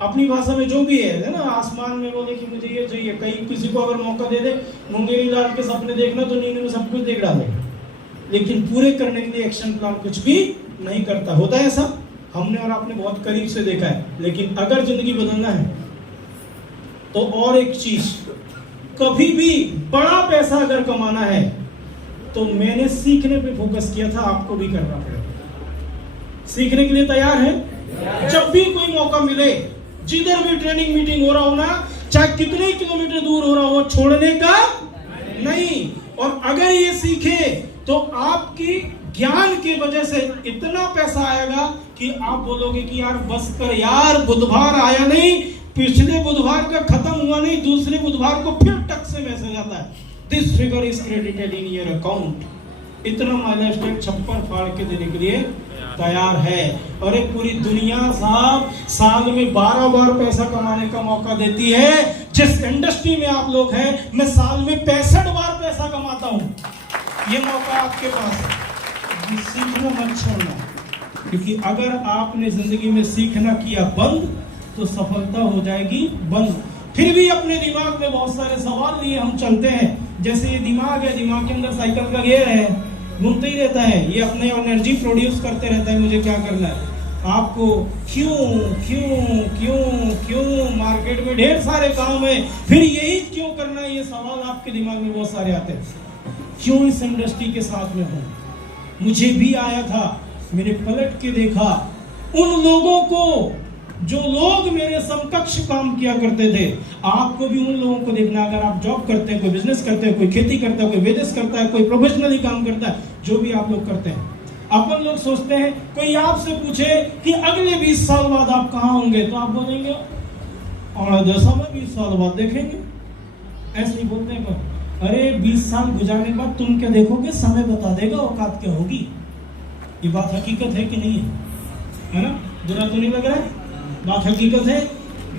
अपनी भाषा में जो भी है ना, आसमान में बोले कि मुझे ये चाहिए, कहीं किसी को अगर मौका दे दे मुंगेरी लाल के सपने देखना तो नींद में सब कुछ देख डाले, लेकिन पूरे करने के लिए एक्शन प्लान कुछ भी नहीं करता। होता है ऐसा, हमने और आपने बहुत करीब से देखा है। लेकिन अगर जिंदगी बदलना है तो और एक चीज, कभी भी बड़ा पैसा अगर कमाना है तो मैंने सीखने पे फोकस किया था, आपको भी करना पड़ेगा। सीखने के लिए तैयार है? जब भी कोई मौका मिले, जिधर भी ट्रेनिंग मीटिंग हो रहा हो ना, चाहे कितने किलोमीटर दूर हो रहा हो, छोड़ने का नहीं। और अगर ये सीखे तो आपकी ज्ञान की वजह से इतना पैसा आएगा कि आप बोलोगे कि यार बस कर यार, बुधवार आया नहीं, पिछले बुधवार का खत्म हुआ नहीं, दूसरे बुधवार को फिर टक से मैसेज आता है, this figure is credited in your account. इतना माइलस्टोन छप्पर फाड़ के देने के लिए तैयार है। और एक पूरी दुनिया साहब साल में 12 बार पैसा कमाने का मौका देती है। जिस इंडस्ट्री में आप लोग हैं, मैं साल में 65 बार पैसा कमाता हूं। ये मौका आपके पास है, सीखना मत छोड़ना, क्योंकि अगर आपने जिंदगी में सीखना किया बंद तो सफलता हो जाएगी बंद। फिर भी अपने दिमाग में बहुत सारे सवाल लिए हम चलते हैं। जैसे ये दिमाग है, दिमाग के अंदर साइकिल का गियर है, घूमते ही रहता है, ये अपने एनर्जी प्रोड्यूस करते रहता है, मुझे क्या करना है। आपको क्यों क्यों क्यों क्यों, मार्केट में ढेर सारे काम है, फिर यही क्यों करना है, ये सवाल आपके दिमाग में बहुत सारे आते हैं। क्यों इस इंडस्ट्री के साथ में हूं, मुझे भी आया था, मैंने पलट के देखा उन लोगों को जो लोग मेरे समकक्ष काम किया करते थे। आपको भी उन लोगों को देखना, अगर आप जॉब करते हैं, कोई बिजनेस करते हैं, कोई खेती करता है, कोई बिजनेस करता है, कोई प्रोफेशनली काम करता है, जो भी आप लोग करते हैं, अपन लोग सोचते हैं, कोई आपसे पूछे कि अगले 20 साल बाद आप कहाँ होंगे, तो आप बोलेंगे और 20 साल बाद देखेंगे। ऐसे ही बोलते हैं, अरे 20 साल गुजारने के बाद तुम क्या देखोगे, समय बता देगा औकात क्या होगी। ये बात हकीकत है कि नहीं है ना? बुरा तो नहीं लग रहा है? बात हकीकत है।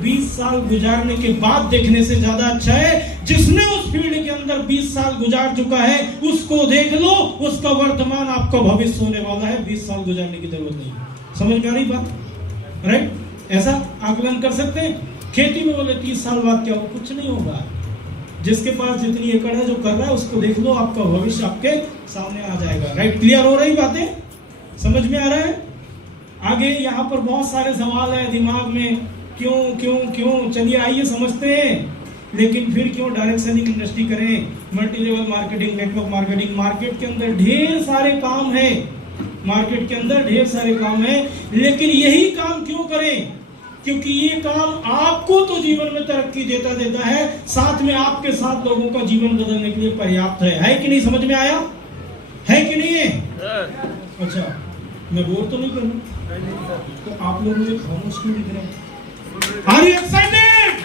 20 साल गुजारने के बाद देखने से ज्यादा अच्छा है जिसने उस फील्ड के अंदर 20 साल गुजार चुका है, उसको देख लो, उसका वर्तमान आपका भविष्य होने वाला है। 20 साल गुजारने की जरूरत नहीं। समझ में आ रही बात? राइट? ऐसा आकलन कर सकते हैं। खेती में बोले 30 साल बाद क्या हो, कुछ नहीं होगा। जिसके पास जितनी एकड़ है, जो कर रहा है, उसको देख लो, आपका भविष्य आपके सामने आ जाएगा। राइट? क्लियर हो रही बातें? समझ में आ रहा है? आगे यहाँ पर बहुत सारे सवाल है दिमाग में, क्यों क्यों क्यों, चलिए आइए समझते हैं। लेकिन फिर क्यों डायरेक्ट सेलिंग इंडस्ट्री करें, multi level marketing, network marketing, market के अंदर ढेर सारे काम है, मार्केट के अंदर ढेर सारे काम है। लेकिन यही काम क्यों करें? क्योंकि ये काम आपको तो जीवन में तरक्की देता है, साथ में आपके साथ लोगों का जीवन बदलने के लिए पर्याप्त है कि नहीं? समझ में आया है कि नहीं है? अच्छा, मैं बोर तो नहीं करूं, तो आप लोग मुझे खामोश क्यों दिख रहे हैं? Are you excited?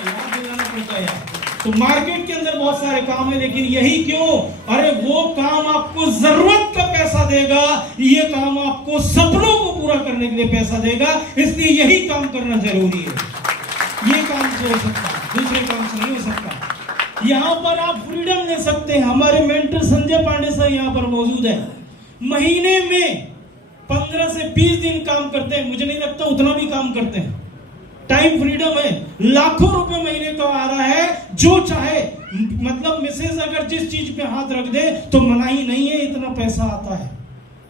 याद दिलाना पड़ता है यार। तो मार्केट के अंदर बहुत सारे काम है, लेकिन यही क्यों? अरे वो काम आपको जरूरत का पैसा देगा, ये काम आपको सपनों को पूरा करने के लिए पैसा देगा, इसलिए यही काम करना जरूरी है। ये काम से हो सकता है, दूसरे काम से नहीं हो सकता। यहाँ पर आप फ्रीडम ले सकते हैं। हमारे मेंटर संजय पांडे सर यहाँ पर मौजूद है। महीने में 15 से 20 दिन काम करते हैं, मुझे नहीं लगता उतना भी काम करते हैं। टाइम फ्रीडम है, लाखों रुपए महीने का आ रहा है, जो चाहे मतलब मिसेज अगर जिस चीज पे हाथ रख दे तो मनाही नहीं है, इतना पैसा आता है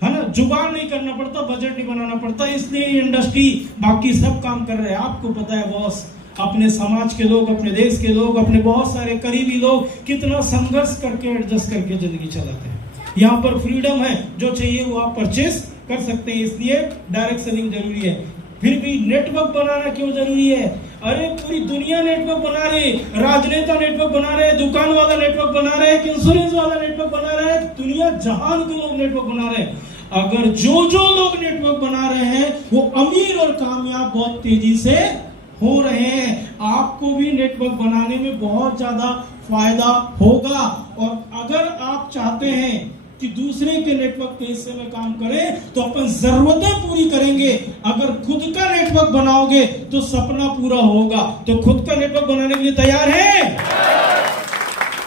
ना। जुगाड़ नहीं करना पड़ता, बजट नहीं बनाना पड़ता, इसलिए इंडस्ट्री बाकी सब काम कर रहे हैं। आपको पता है बॉस, अपने समाज के लोग, अपने देश के लोग, अपने बहुत सारे करीबी लोग कितना संघर्ष करके एडजस्ट करके जिंदगी चलाते हैं। यहाँ पर फ्रीडम है, जो चाहिए वो आप परचेस कर सकते हैं, इसलिए डायरेक्ट सेलिंग जरूरी है। फिर भी नेटवर्क बनाना क्यों जरूरी है? अरे पूरी दुनिया नेटवर्क बना रही, राजनेता नेटवर्क बना रहे, दुकान वाला नेटवर्क बना रहे, इंश्योरेंस वाला नेटवर्क बना रहे, दुनिया जहान के लोग नेटवर्क बना रहे। अगर जो लोग नेटवर्क बना रहे हैं वो अमीर और कामयाब बहुत तेजी से हो रहे हैं। आपको भी नेटवर्क बनाने में बहुत ज्यादा फायदा होगा। और अगर आप चाहते हैं कि दूसरे के नेटवर्क के हिस्से में काम करें तो अपन जरूरतें पूरी करेंगे। अगर खुद का नेटवर्क बनाओगे तो सपना पूरा होगा। तो खुद का नेटवर्क बनाने के लिए तैयार है?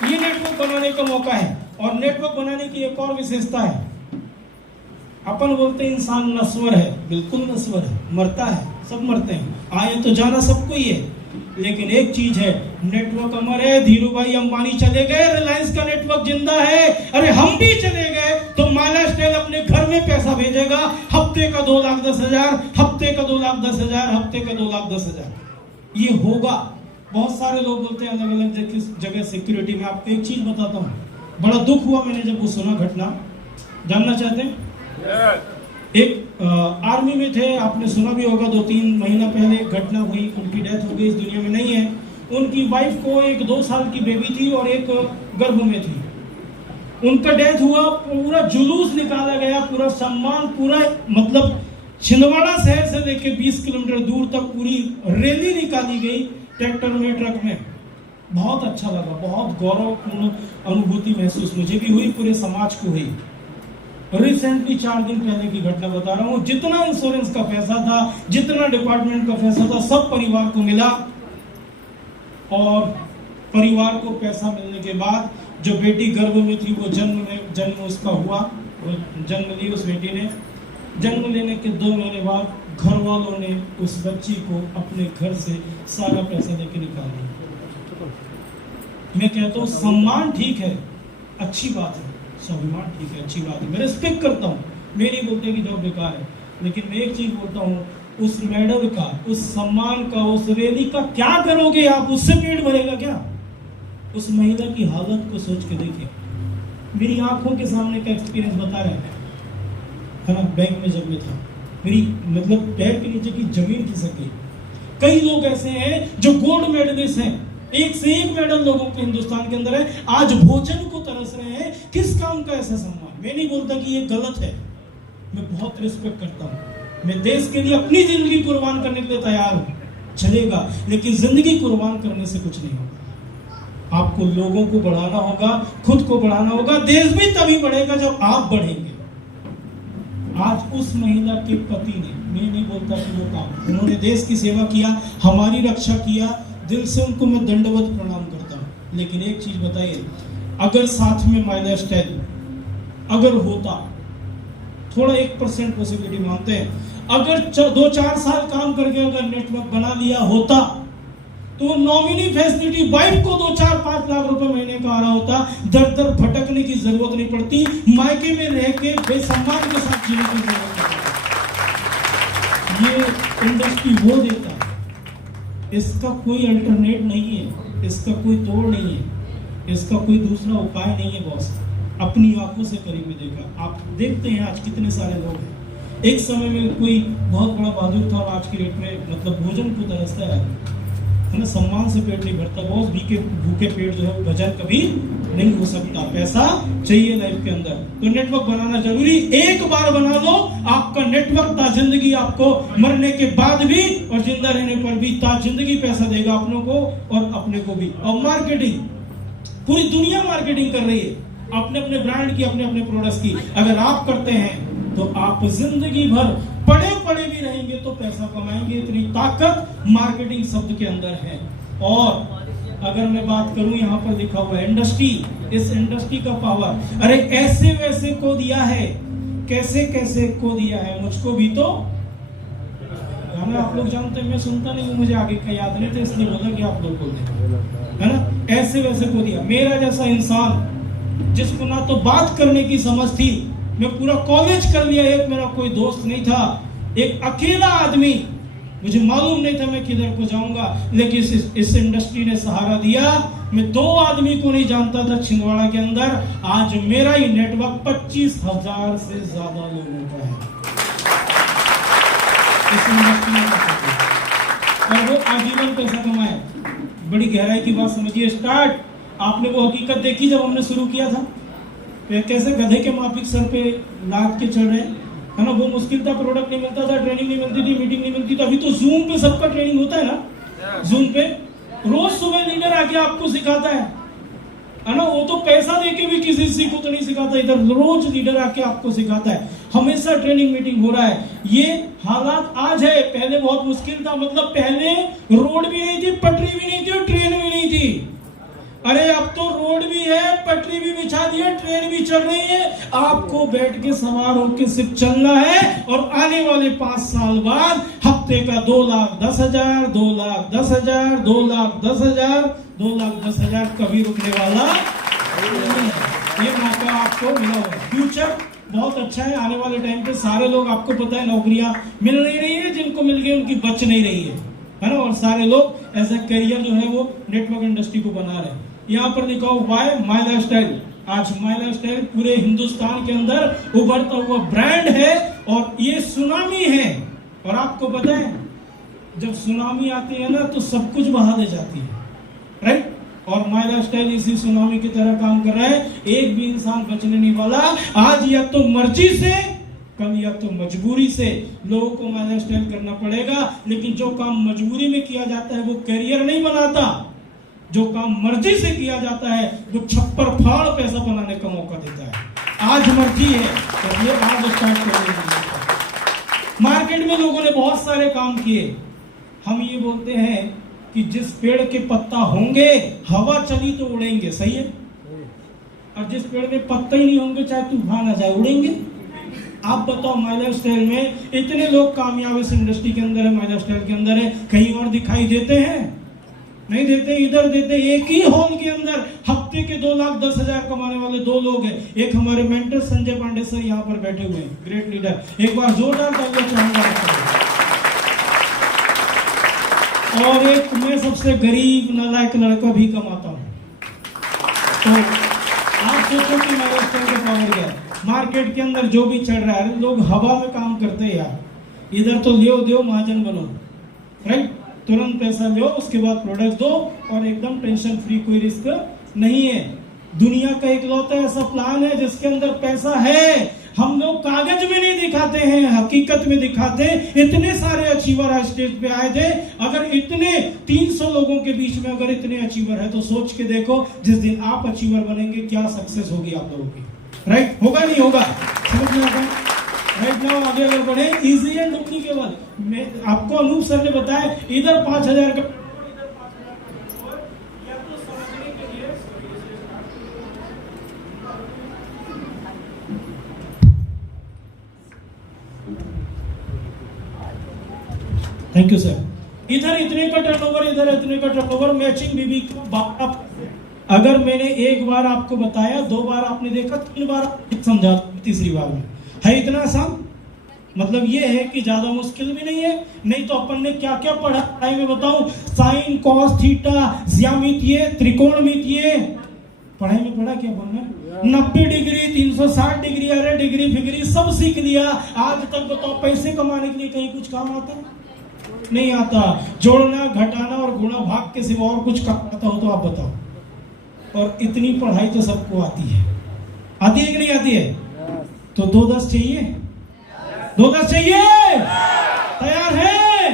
ये नेटवर्क बनाने का मौका है। और नेटवर्क बनाने की एक और विशेषता है, अपन बोलते हैं इंसान नश्वर है, बिल्कुल नश्वर है, मरता है, सब मरते हैं, आए तो जाना सबको ही है। लेकिन एक चीज है, नेटवर्क अमर है। धीरू भाई अंबानी चले गए, रिलायंस का नेटवर्क जिंदा है। अरे हम भी चले गए तो माइलस्टेल अपने घर में पैसा भेजेगा, हफ्ते का 2,10,000, हफ्ते का 2,10,000, हफ्ते का 2,10,000। ये होगा। बहुत सारे लोग बोलते हैं अलग अलग जगह सिक्योरिटी में। आपको एक चीज बताता हूँ, बड़ा दुख हुआ मैंने जब वो सुना घटना। जानना चाहते हैं? एक आर्मी में थे, आपने सुना भी होगा, 2-3 महीना पहले एक घटना हुई, उनकी डेथ हो गई, इस दुनिया में नहीं है। उनकी वाइफ को एक 2 साल की बेबी थी और एक गर्भ में थी। उनका डेथ हुआ, पूरा जुलूस निकाला गया, पूरा सम्मान, पूरा मतलब छिंदवाड़ा शहर से लेकर 20 किलोमीटर दूर तक पूरी रैली निकाली गई, ट्रैक्टर में, ट्रक में। बहुत अच्छा लगा, बहुत गौरवपूर्ण अनुभूति महसूस मुझे भी हुई, पूरे समाज को हुई। रिसेंटली 4 दिन पहले की घटना बता रहा हूँ। जितना इंश्योरेंस का पैसा था, जितना डिपार्टमेंट का पैसा था, सब परिवार को मिला। और परिवार को पैसा मिलने के बाद जो बेटी गर्भ में थी वो जन्म उसका हुआ, वो जन्म ली उस बेटी ने। जन्म लेने के 2 महीने बाद घर वालों ने उस बच्ची को अपने घर से सारा पैसा लेके निकाल दिया। मैं कहता हूँ सम्मान ठीक है, अच्छी बात है, स्वाभिमान ठीक है, अच्छी बात है, मैं रिस्पेक्ट करता हूँ, मैं नहीं बोलते कि जॉब बेकार है। लेकिन मैं एक चीज बोलता हूँ, उस मेडल का, उस सम्मान का, उस रैली का क्या करोगे आप? उससे पेट भरेगा क्या? उस महिला की हालत को सोच के देखिए। मेरी आंखों के सामने का एक्सपीरियंस बता रहे है ना। बैंक में जब मैं था, मेरी मतलब पैर के नीचे की जमीन खिसक गई। कई लोग ऐसे हैं जो गोल्ड मेडलिस्ट हैं, एक से एक मेडल लोगों के हिंदुस्तान के अंदर है, आज भोजन को तरस रहे हैं। किस काम का ऐसा सम्मान? मैं नहीं बोलता कि ये गलत है, मैं बहुत रिस्पेक्ट करता हूँ। मैं देश के लिए अपनी जिंदगी कुर्बान करने के लिए तैयार हूँ, चलेगा, लेकिन जिंदगी कुर्बान करने से कुछ नहीं होगा। आपको लोगों को बढ़ाना होगा, खुद को बढ़ाना होगा। देश भी तभी बढ़ेगा जब आप बढ़ेंगे। आज उस महिला के पति ने, मैं नहीं बोलता कि वो काम, उन्होंने देश की सेवा किया, हमारी रक्षा किया, दिल से उनको मैं दंडवत प्रणाम करता हूँ। लेकिन एक चीज बताइए, अगर साथ में माइलस्टेल अगर होता, थोड़ा 1% पॉसिबिलिटी मानते हैं, अगर 2-4 साल काम करके अगर नेटवर्क बना लिया होता तो नॉमिनी फैसिलिटी वाइफ को 2-4-5 लाख रुपए महीने का आ रहा होता। दर दर भटकने की जरूरत नहीं पड़ती, मायके में रह के बेसम्मान के साथ जीने की जरूरत नहीं। ये इंडस्ट्री वो देता है, इसका कोई अल्टरनेट नहीं है, इसका कोई तोड़ नहीं है, इसका कोई दूसरा उपाय नहीं है बॉस। अपनी आंखों से करीब में देखा, आप देखते हैं आज कितने सारे लोग हैं। एक समय में कोई बहुत बड़ा बहादुर था और आज की डेट में मतलब भोजन को तरसता है ना, सम्मान से पेट नहीं भरता बॉस। भूखे पेट जो है वो भजन कभी नहीं हो सकता। पैसा चाहिए लाइफ के अंदर, तो नेटवर्क बनाना जरूरी। एक बार बना लो, आपका नेटवर्क ता जिंदगी, आपको मरने के बाद भी और जिंदा रहने पर भी ता जिंदगी पैसा देगा, अपनों को और अपने को भी। और मार्केटिंग, पूरी दुनिया मार्केटिंग कर रही है अपने अपने ब्रांड की, अपने अपने प्रोडक्ट्स की। अगर आप करते हैं तो आप जिंदगी भर पड़े पड़े भी रहेंगे तो पैसा कमाएंगे। इतनी ताकत मार्केटिंग शब्द के अंदर है। और अगर मैं बात करूं, यहाँ पर लिखा हुआ है इंडस्ट्री, इस इंडस्ट्री का पावर, अरे ऐसे वैसे को दिया है, कैसे कैसे को दिया है, मुझको भी तो गाना आप लोग जानते हैं, मैं सुनता नहीं हूँ, मुझे आगे का याद नहीं था, इसलिए बोला कि आप लोग बोल दें, है ना। ऐसे वैसे को दिया। मेरा जैसा इंसान जिसको ना तो बात करने की समझ थी, मैं पूरा कॉलेज कर लिया, एक मेरा कोई दोस्त नहीं था, एक अकेला आदमी, मुझे मालूम नहीं था मैं किधर को जाऊंगा, लेकिन इस इंडस्ट्री ने सहारा दिया। मैं 2 आदमी को नहीं जानता था छिंदवाड़ा के अंदर, आज मेरा ही नेटवर्क 25,000 से ज्यादा लोगों का है इस इंडस्ट्री में, और वो आजीवन पैसा कमाए। बड़ी गहराई की बात समझिए। स्टार्ट आपने वो हकीकत देखी जब हमने शुरू किया था, कैसे गधे के माफिक सर पे लाद के चढ़ रहे हैं, है ना। वो मुश्किल था, प्रोडक्ट नहीं मिलता था, ट्रेनिंग नहीं मिलती थी, मीटिंग नहीं मिलती थी। अभी तो जूम पे सबका ट्रेनिंग होता है ना, जूम पे रोज सुबह लीडर आके आपको सिखाता है ना। वो तो पैसा देके भी किसी को तो नहीं सिखाता, इधर रोज लीडर आके आपको सिखाता है, हमेशा ट्रेनिंग मीटिंग हो रहा है। ये हालात आज है, पहले बहुत मुश्किल था। मतलब पहले रोड भी नहीं थी, पटरी भी नहीं थी और ट्रेन भी नहीं थी। अरे अब तो रोड भी है, पटरी भी बिछा दी है, ट्रेन भी चल रही है, आपको बैठ के सवार होकर सिर्फ चलना है। और आने वाले 5 साल बाद हफ्ते का 2,10,000, 2,10,000, 2,10,000, 2,10,000 कभी रुकने वाला नहीं है। ये मौका आपको मिला हुआ है। फ्यूचर बहुत अच्छा है। आने वाले टाइम पे सारे लोग, आपको पता है, नौकरियां मिल नहीं रही है, जिनको मिल गई उनकी बच नहीं रही है ना। और सारे लोग एज ए करियर जो है वो नेटवर्क इंडस्ट्री को बना रहे हैं। यहाँ पर लिखा हो वाई माई लाइफस्टाइल। आज माई लाइफस्टाइल पूरे हिंदुस्तान के अंदर उभरता हुआ ब्रांड है, और ये सुनामी है। और आपको पता है, जब सुनामी आती है ना तो सब कुछ बहा ले जाती है, राइट। और माई लाइफस्टाइल इसी सुनामी की तरह काम कर रहा है। एक भी इंसान बचने नहीं वाला। आज या तो मर्जी से, कल या तो मजबूरी से लोगों को माई लाइफस्टाइल करना पड़ेगा। लेकिन जो काम मजबूरी में किया जाता है वो करियर नहीं बनाता, जो काम मर्जी से किया जाता है वो छप्पर फाड़ पैसा बनाने का मौका देता है। आज मर्जी है तो ये आज स्टार्ट करेंगे। मार्केट में लोगों ने बहुत सारे काम किए। हम ये बोलते हैं कि जिस पेड़ के पत्ता होंगे, हवा चली तो उड़ेंगे, सही है। और जिस पेड़ में पत्ता ही नहीं होंगे, चाहे तूफान आ जाए, उड़ेंगे। आप बताओ, माई लाइफस्टाइल में इतने लोग कामयाब इस इंडस्ट्री के अंदर है, माई लाइफस्टाइल के अंदर है, कहीं और दिखाई देते हैं? नहीं देते। इधर देते। एक ही हॉल के अंदर हफ्ते के 2,10,000 कमाने वाले 2 लोग हैं। एक हमारे मेंटर संजय पांडे सर यहाँ पर बैठे हुए हैं, ग्रेट लीडर। एक बार जोरदार तालियां चाहूंगा। और एक मैं सबसे गरीब नालायक लड़का भी कमाता हूँ। तो आप सोचो कि माई लाइफस्टाइल का पावर क्या है। मार्केट के अंदर जो भी चल रहा है, लोग हवा में काम करते हैं यार। इधर तो लियो दो, महाजन बनो, राइट। तुरंत पैसा लो, उसके बाद प्रोडक्ट दो, और एकदम टेंशन फ्री, कोई रिस्क नहीं है। दुनिया का इकलौता ऐसा प्लान है जिसके अंदर पैसा है। हम लोग कागज में नहीं दिखाते हैं, हकीकत में दिखाते हैं। इतने सारे अचीवर आज स्टेज पे आए थे। अगर इतने 300 लोगों के बीच में अगर इतने अचीवर है तो सोच के देखो, जिस दिन आप अचीवर बनेंगे क्या सक्सेस होगी आप लोगों की, राइट। होगा नहीं होगा, समझ में आता है। राइट नाउ आगे अगर बढ़े, इजी एंड डुप्लीकेबल। मैं आपको अनूप सर ने बताया, इधर 5,000 का थैंक यू सर। इधर इतने का टर्नओवर, इधर इतने का टर्नओवर, मैचिंग बीबी का। अगर मैंने एक बार आपको बताया, 2 बार आपने देखा, 3 बार समझा, तीसरी बार में है इतना आसान। मतलब ये है कि ज्यादा मुश्किल भी नहीं है। नहीं तो अपन ने क्या क्या पढ़ा पढ़ाई में बताऊं, साइन कॉस थीटा, ज्यामितीय, त्रिकोणमितीय, पढ़ाई में पढ़ा क्या अपन ने? 90 डिग्री, 360 डिग्री, अरे डिग्री फिग्री सब सीख लिया। आज तक बताओ पैसे कमाने के लिए कहीं कुछ काम आता है? नहीं आता। जोड़ना, घटाना और गुणा भाग के सिवा और कुछ काम आता हो तो आप बताओ। और इतनी पढ़ाई तो सबको आती है। आती है कि नहीं आती है? तो 2-10 चाहिए, 2-10 चाहिए, तैयार है?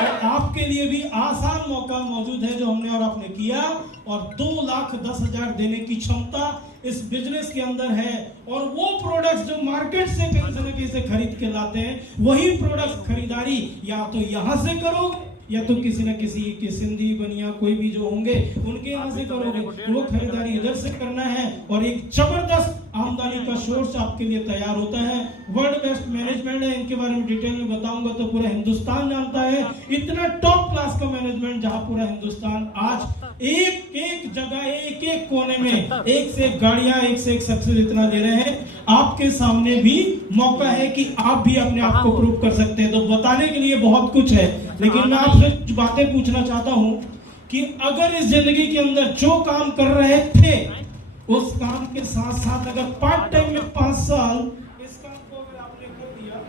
तो आपके लिए भी आसान मौका मौजूद है जो हमने और आपने किया। और 2,10,000 देने की क्षमता इस बिजनेस के अंदर है। और वो प्रोडक्ट्स जो मार्केट से कहीं से न कहीं से खरीद के लाते हैं, वही प्रोडक्ट्स खरीदारी या तो यहाँ से करोगे या तो किसी न किसी के सिंधी बनिया कोई भी जो होंगे उनके यहाँ से करोगे। वो खरीदारी इधर से करना है। और एक जबरदस्त आमदनी का सोर्स आपके लिए तैयार होता है। वर्ल्ड बेस्ट मैनेजमेंट है, इनके बारे में डिटेल में बताऊंगा तो पूरा हिंदुस्तान जानता है। इतना टॉप क्लास का मैनेजमेंट जहां पूरा हिंदुस्तान आज एक एक जगह एक एक कोने में एक से एक गाड़ियां एक से एक सक्सेस इतना दे रहे हैं। आपके सामने भी मौका है कि आप भी अपने आप को प्रूव कर सकते हैं। तो बताने के लिए बहुत कुछ है, लेकिन मैं आपसे कुछ बातें पूछना चाहता हूं कि अगर इस जिंदगी के अंदर जो काम कर रहे थे उस काम के साथ साथ अगर पार्ट टाइम में 5 साल इस काम को अगर आपने कर दिया,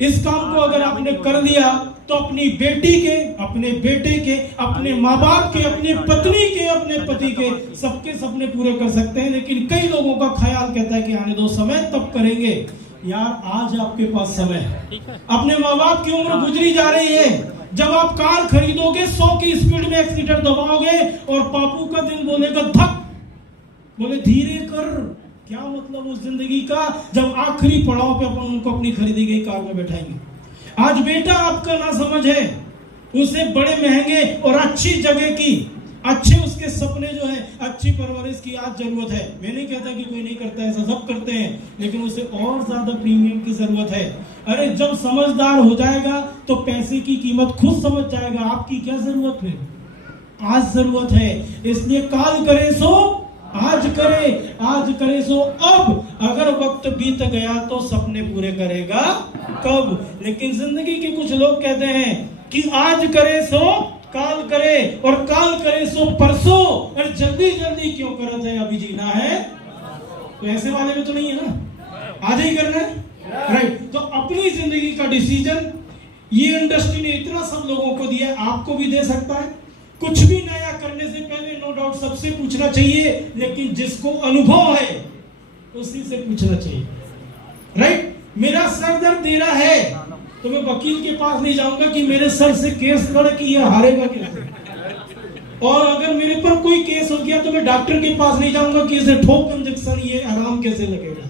इस काम को अगर आपने कर दिया तो अपनी बेटी के, अपने बेटे के, अपने माँ बाप के, अपनी पत्नी के, अपने पति के सबके सपने पूरे कर सकते हैं। लेकिन कई लोगों का ख्याल कहता है कि आने दो समय तब करेंगे। यार आज आपके पास समय है। अपने माँ बाप की उम्र गुजरी जा रही है। जब आप कार खरीदोगे 100 की स्पीड में एक्सीटर दबाओगे और पापू का दिल बोलेगा धक, बोले धीरे कर। क्या मतलब उस जिंदगी का जब आखिरी पड़ाव पे अपन उनको अपनी खरीदी गई कार में बैठाएंगे। आज बेटा आपका ना समझ है, उसे बड़े महंगे और अच्छी जगह की, अच्छे उसके सपने जो है, अच्छी परवरिश की आज जरूरत है। मैं नहीं कहता कि कोई नहीं करता है, ऐसा सब करते हैं, लेकिन उसे और ज्यादा प्रीमियम की जरूरत है। अरे जब समझदार हो जाएगा तो पैसे की कीमत खुद समझ जाएगा। आपकी क्या जरूरत है, आज जरूरत है। इसलिए काल करे सो आज करे, आज करे सो अब। अगर वक्त बीत गया तो सपने पूरे करेगा कब। लेकिन जिंदगी के कुछ लोग कहते हैं कि आज करे सो काल करे और काल करे सो परसों, और जल्दी जल्दी क्यों करत है, अभी जीना है। तो ऐसे वाले में तो नहीं है ना, आज ही करना है, राइट। तो अपनी जिंदगी का डिसीजन ये इंडस्ट्री ने इतना सब लोगों को दिया, आपको भी दे सकता है। कुछ भी नया करने से पहले नो डाउट सबसे पूछना चाहिए, लेकिन जिसको अनुभव है उसी से पूछना चाहिए, राइट। मेरा सर दर्द दे रहा है तो मैं वकील के पास नहीं जाऊंगा कि मेरे सर से केस लड़ कि ये हारेगा कैसे। और अगर मेरे पर कोई केस हो गया तो मैं डॉक्टर के पास नहीं जाऊंगा कि इसे ठोक इंजेक्शन ये आराम कैसे लगेगा।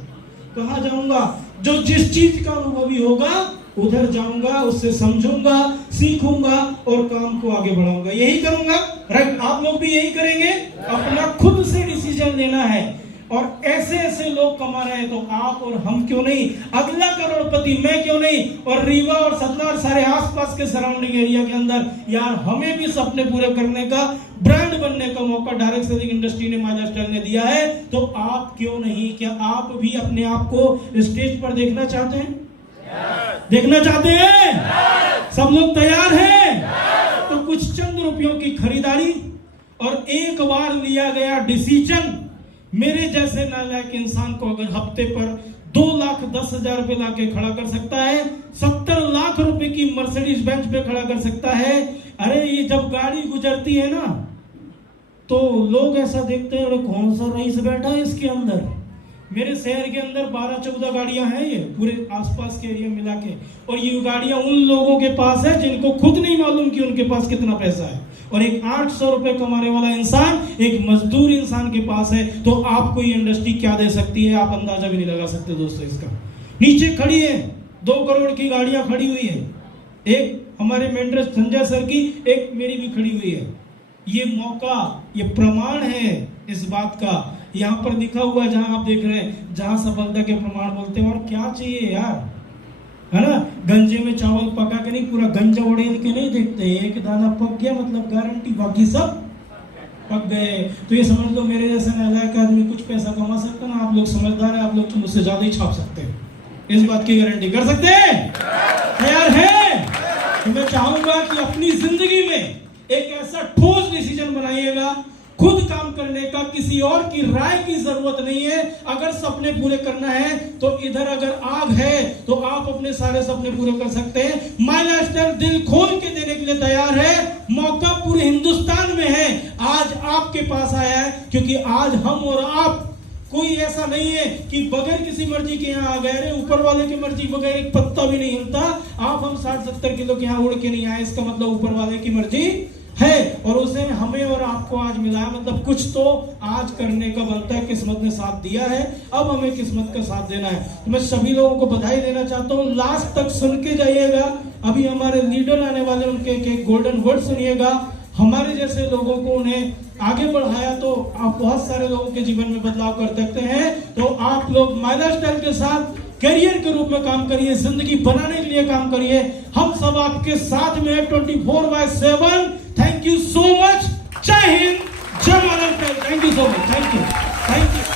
कहाँ जाऊंगा, जो जिस चीज का अनुभवी होगा उधर जाऊंगा, उससे समझूंगा, सीखूंगा और काम को आगे बढ़ाऊंगा। यही करूंगा, राइट। आप लोग भी यही करेंगे, अपना खुद से डिसीजन लेना है। और ऐसे ऐसे लोग कमा रहे हैं तो आप और हम क्यों नहीं, अगला करोड़पति मैं क्यों नहीं। और रीवा और सतना और सारे आसपास के सराउंडिंग एरिया के अंदर यार हमें भी सपने पूरे करने का, ब्रांड बनने का मौका डायरेक्ट सेलिंग इंडस्ट्री ने, माजा स्टाइल ने दिया है। तो आप क्यों नहीं, क्या आप भी अपने आप को स्टेज पर देखना चाहते हैं? देखना चाहते हैं? सब लोग तैयार हैं? तो कुछ चंद रुपयों की खरीदारी और एक बार लिया गया डिसीजन मेरे जैसे नालायक इंसान को अगर हफ्ते पर 2,10,000 रुपए लाके खड़ा कर सकता है, 70 लाख रुपए की मर्सिडीज बेंच पे खड़ा कर सकता है। अरे ये जब गाड़ी गुजरती है ना तो लोग ऐसा देखते हैं, अरे कौन सा रईस बैठा है इसके अंदर। मेरे शहर के अंदर 12-14 गाड़ियां हैं, ये पूरे आसपास के एरिया मिला के। और ये गाड़ियां उन लोगों के पास है जिनको खुद नहीं मालूम कि उनके पास कितना पैसा है। और एक 800 रुपए कमाने वाला इंसान, एक मजदूर इंसान के पास है, तो आपको ये इंडस्ट्री क्या दे सकती है आप अंदाजा भी नहीं लगा सकते दोस्तों इसका। नीचे खड़ी है 2 करोड़ की गाड़ियां खड़ी हुई है, एक हमारे मेंटर संजय सर की, एक मेरी भी खड़ी हुई है। ये मौका, ये प्रमाण है इस बात का। यहाँ पर लिखा हुआ है, जहां आप देख रहे हैं, जहां सफलता के प्रमाण बोलते हैं। और क्या चाहिए यार, है ना। गंजे में चावल पका के नहीं, पूरा गंजा उड़ेल के नहीं देखते। एक दाना पक गया मतलब गारंटी, बाकी सब पक गए। तो ये समझ लो मेरे जैसे नालायक आदमी कुछ पैसा कमा सकता ना। आप लोग समझदार हैं, आप लोग मुझसे ज्यादा ही छाप सकते हैं, इस बात की गारंटी कर सकते हैं। तैयार है? तो मैं चाहूंगा कि अपनी जिंदगी में एक ऐसा ठोस डिसीजन बनाइएगा, खुद काम करने का, किसी और की राय की जरूरत नहीं है। अगर सपने पूरे करना है तो इधर अगर आग है तो आप अपने सारे सपने पूरे कर सकते हैं। माय लाइफस्टाइल दिल खोल के देने के लिए तैयार है। मौका पूरे हिंदुस्तान में है, आज आपके पास आया है, क्योंकि आज हम और आप, कोई ऐसा नहीं है कि बगैर किसी मर्जी के यहाँ आ गए। ऊपर वाले की मर्जी बगैर एक पत्ता भी नहीं हिलता। आप हम 60-70 किलो के यहाँ उड़ के नहीं आए, इसका मतलब ऊपर वाले की मर्जी है और उसे हमें और आपको आज मिला है। मतलब कुछ तो आज करने का बनता है, किस्मत ने साथ दिया है, अब हमें किस्मत का साथ देना है। तो मैं सभी लोगों को बधाई देना चाहता हूँ। लास्ट तक सुन के जाइएगा, अभी हमारे लीडर आने वाले, उनके एक गोल्डन वर्ड सुनिएगा। हमारे जैसे लोगों को उन्हें आगे बढ़ाया, तो आप बहुत सारे लोगों के जीवन में बदलाव कर सकते हैं। तो आप लोग माय लाइफस्टाइल के साथ करियर के रूप में काम करिए, जिंदगी बनाने के लिए काम करिए। हम सब आपके साथ में 24/7। Thank you so much. जय हिंद, जय my lifestyle. Thank you so much. Thank you.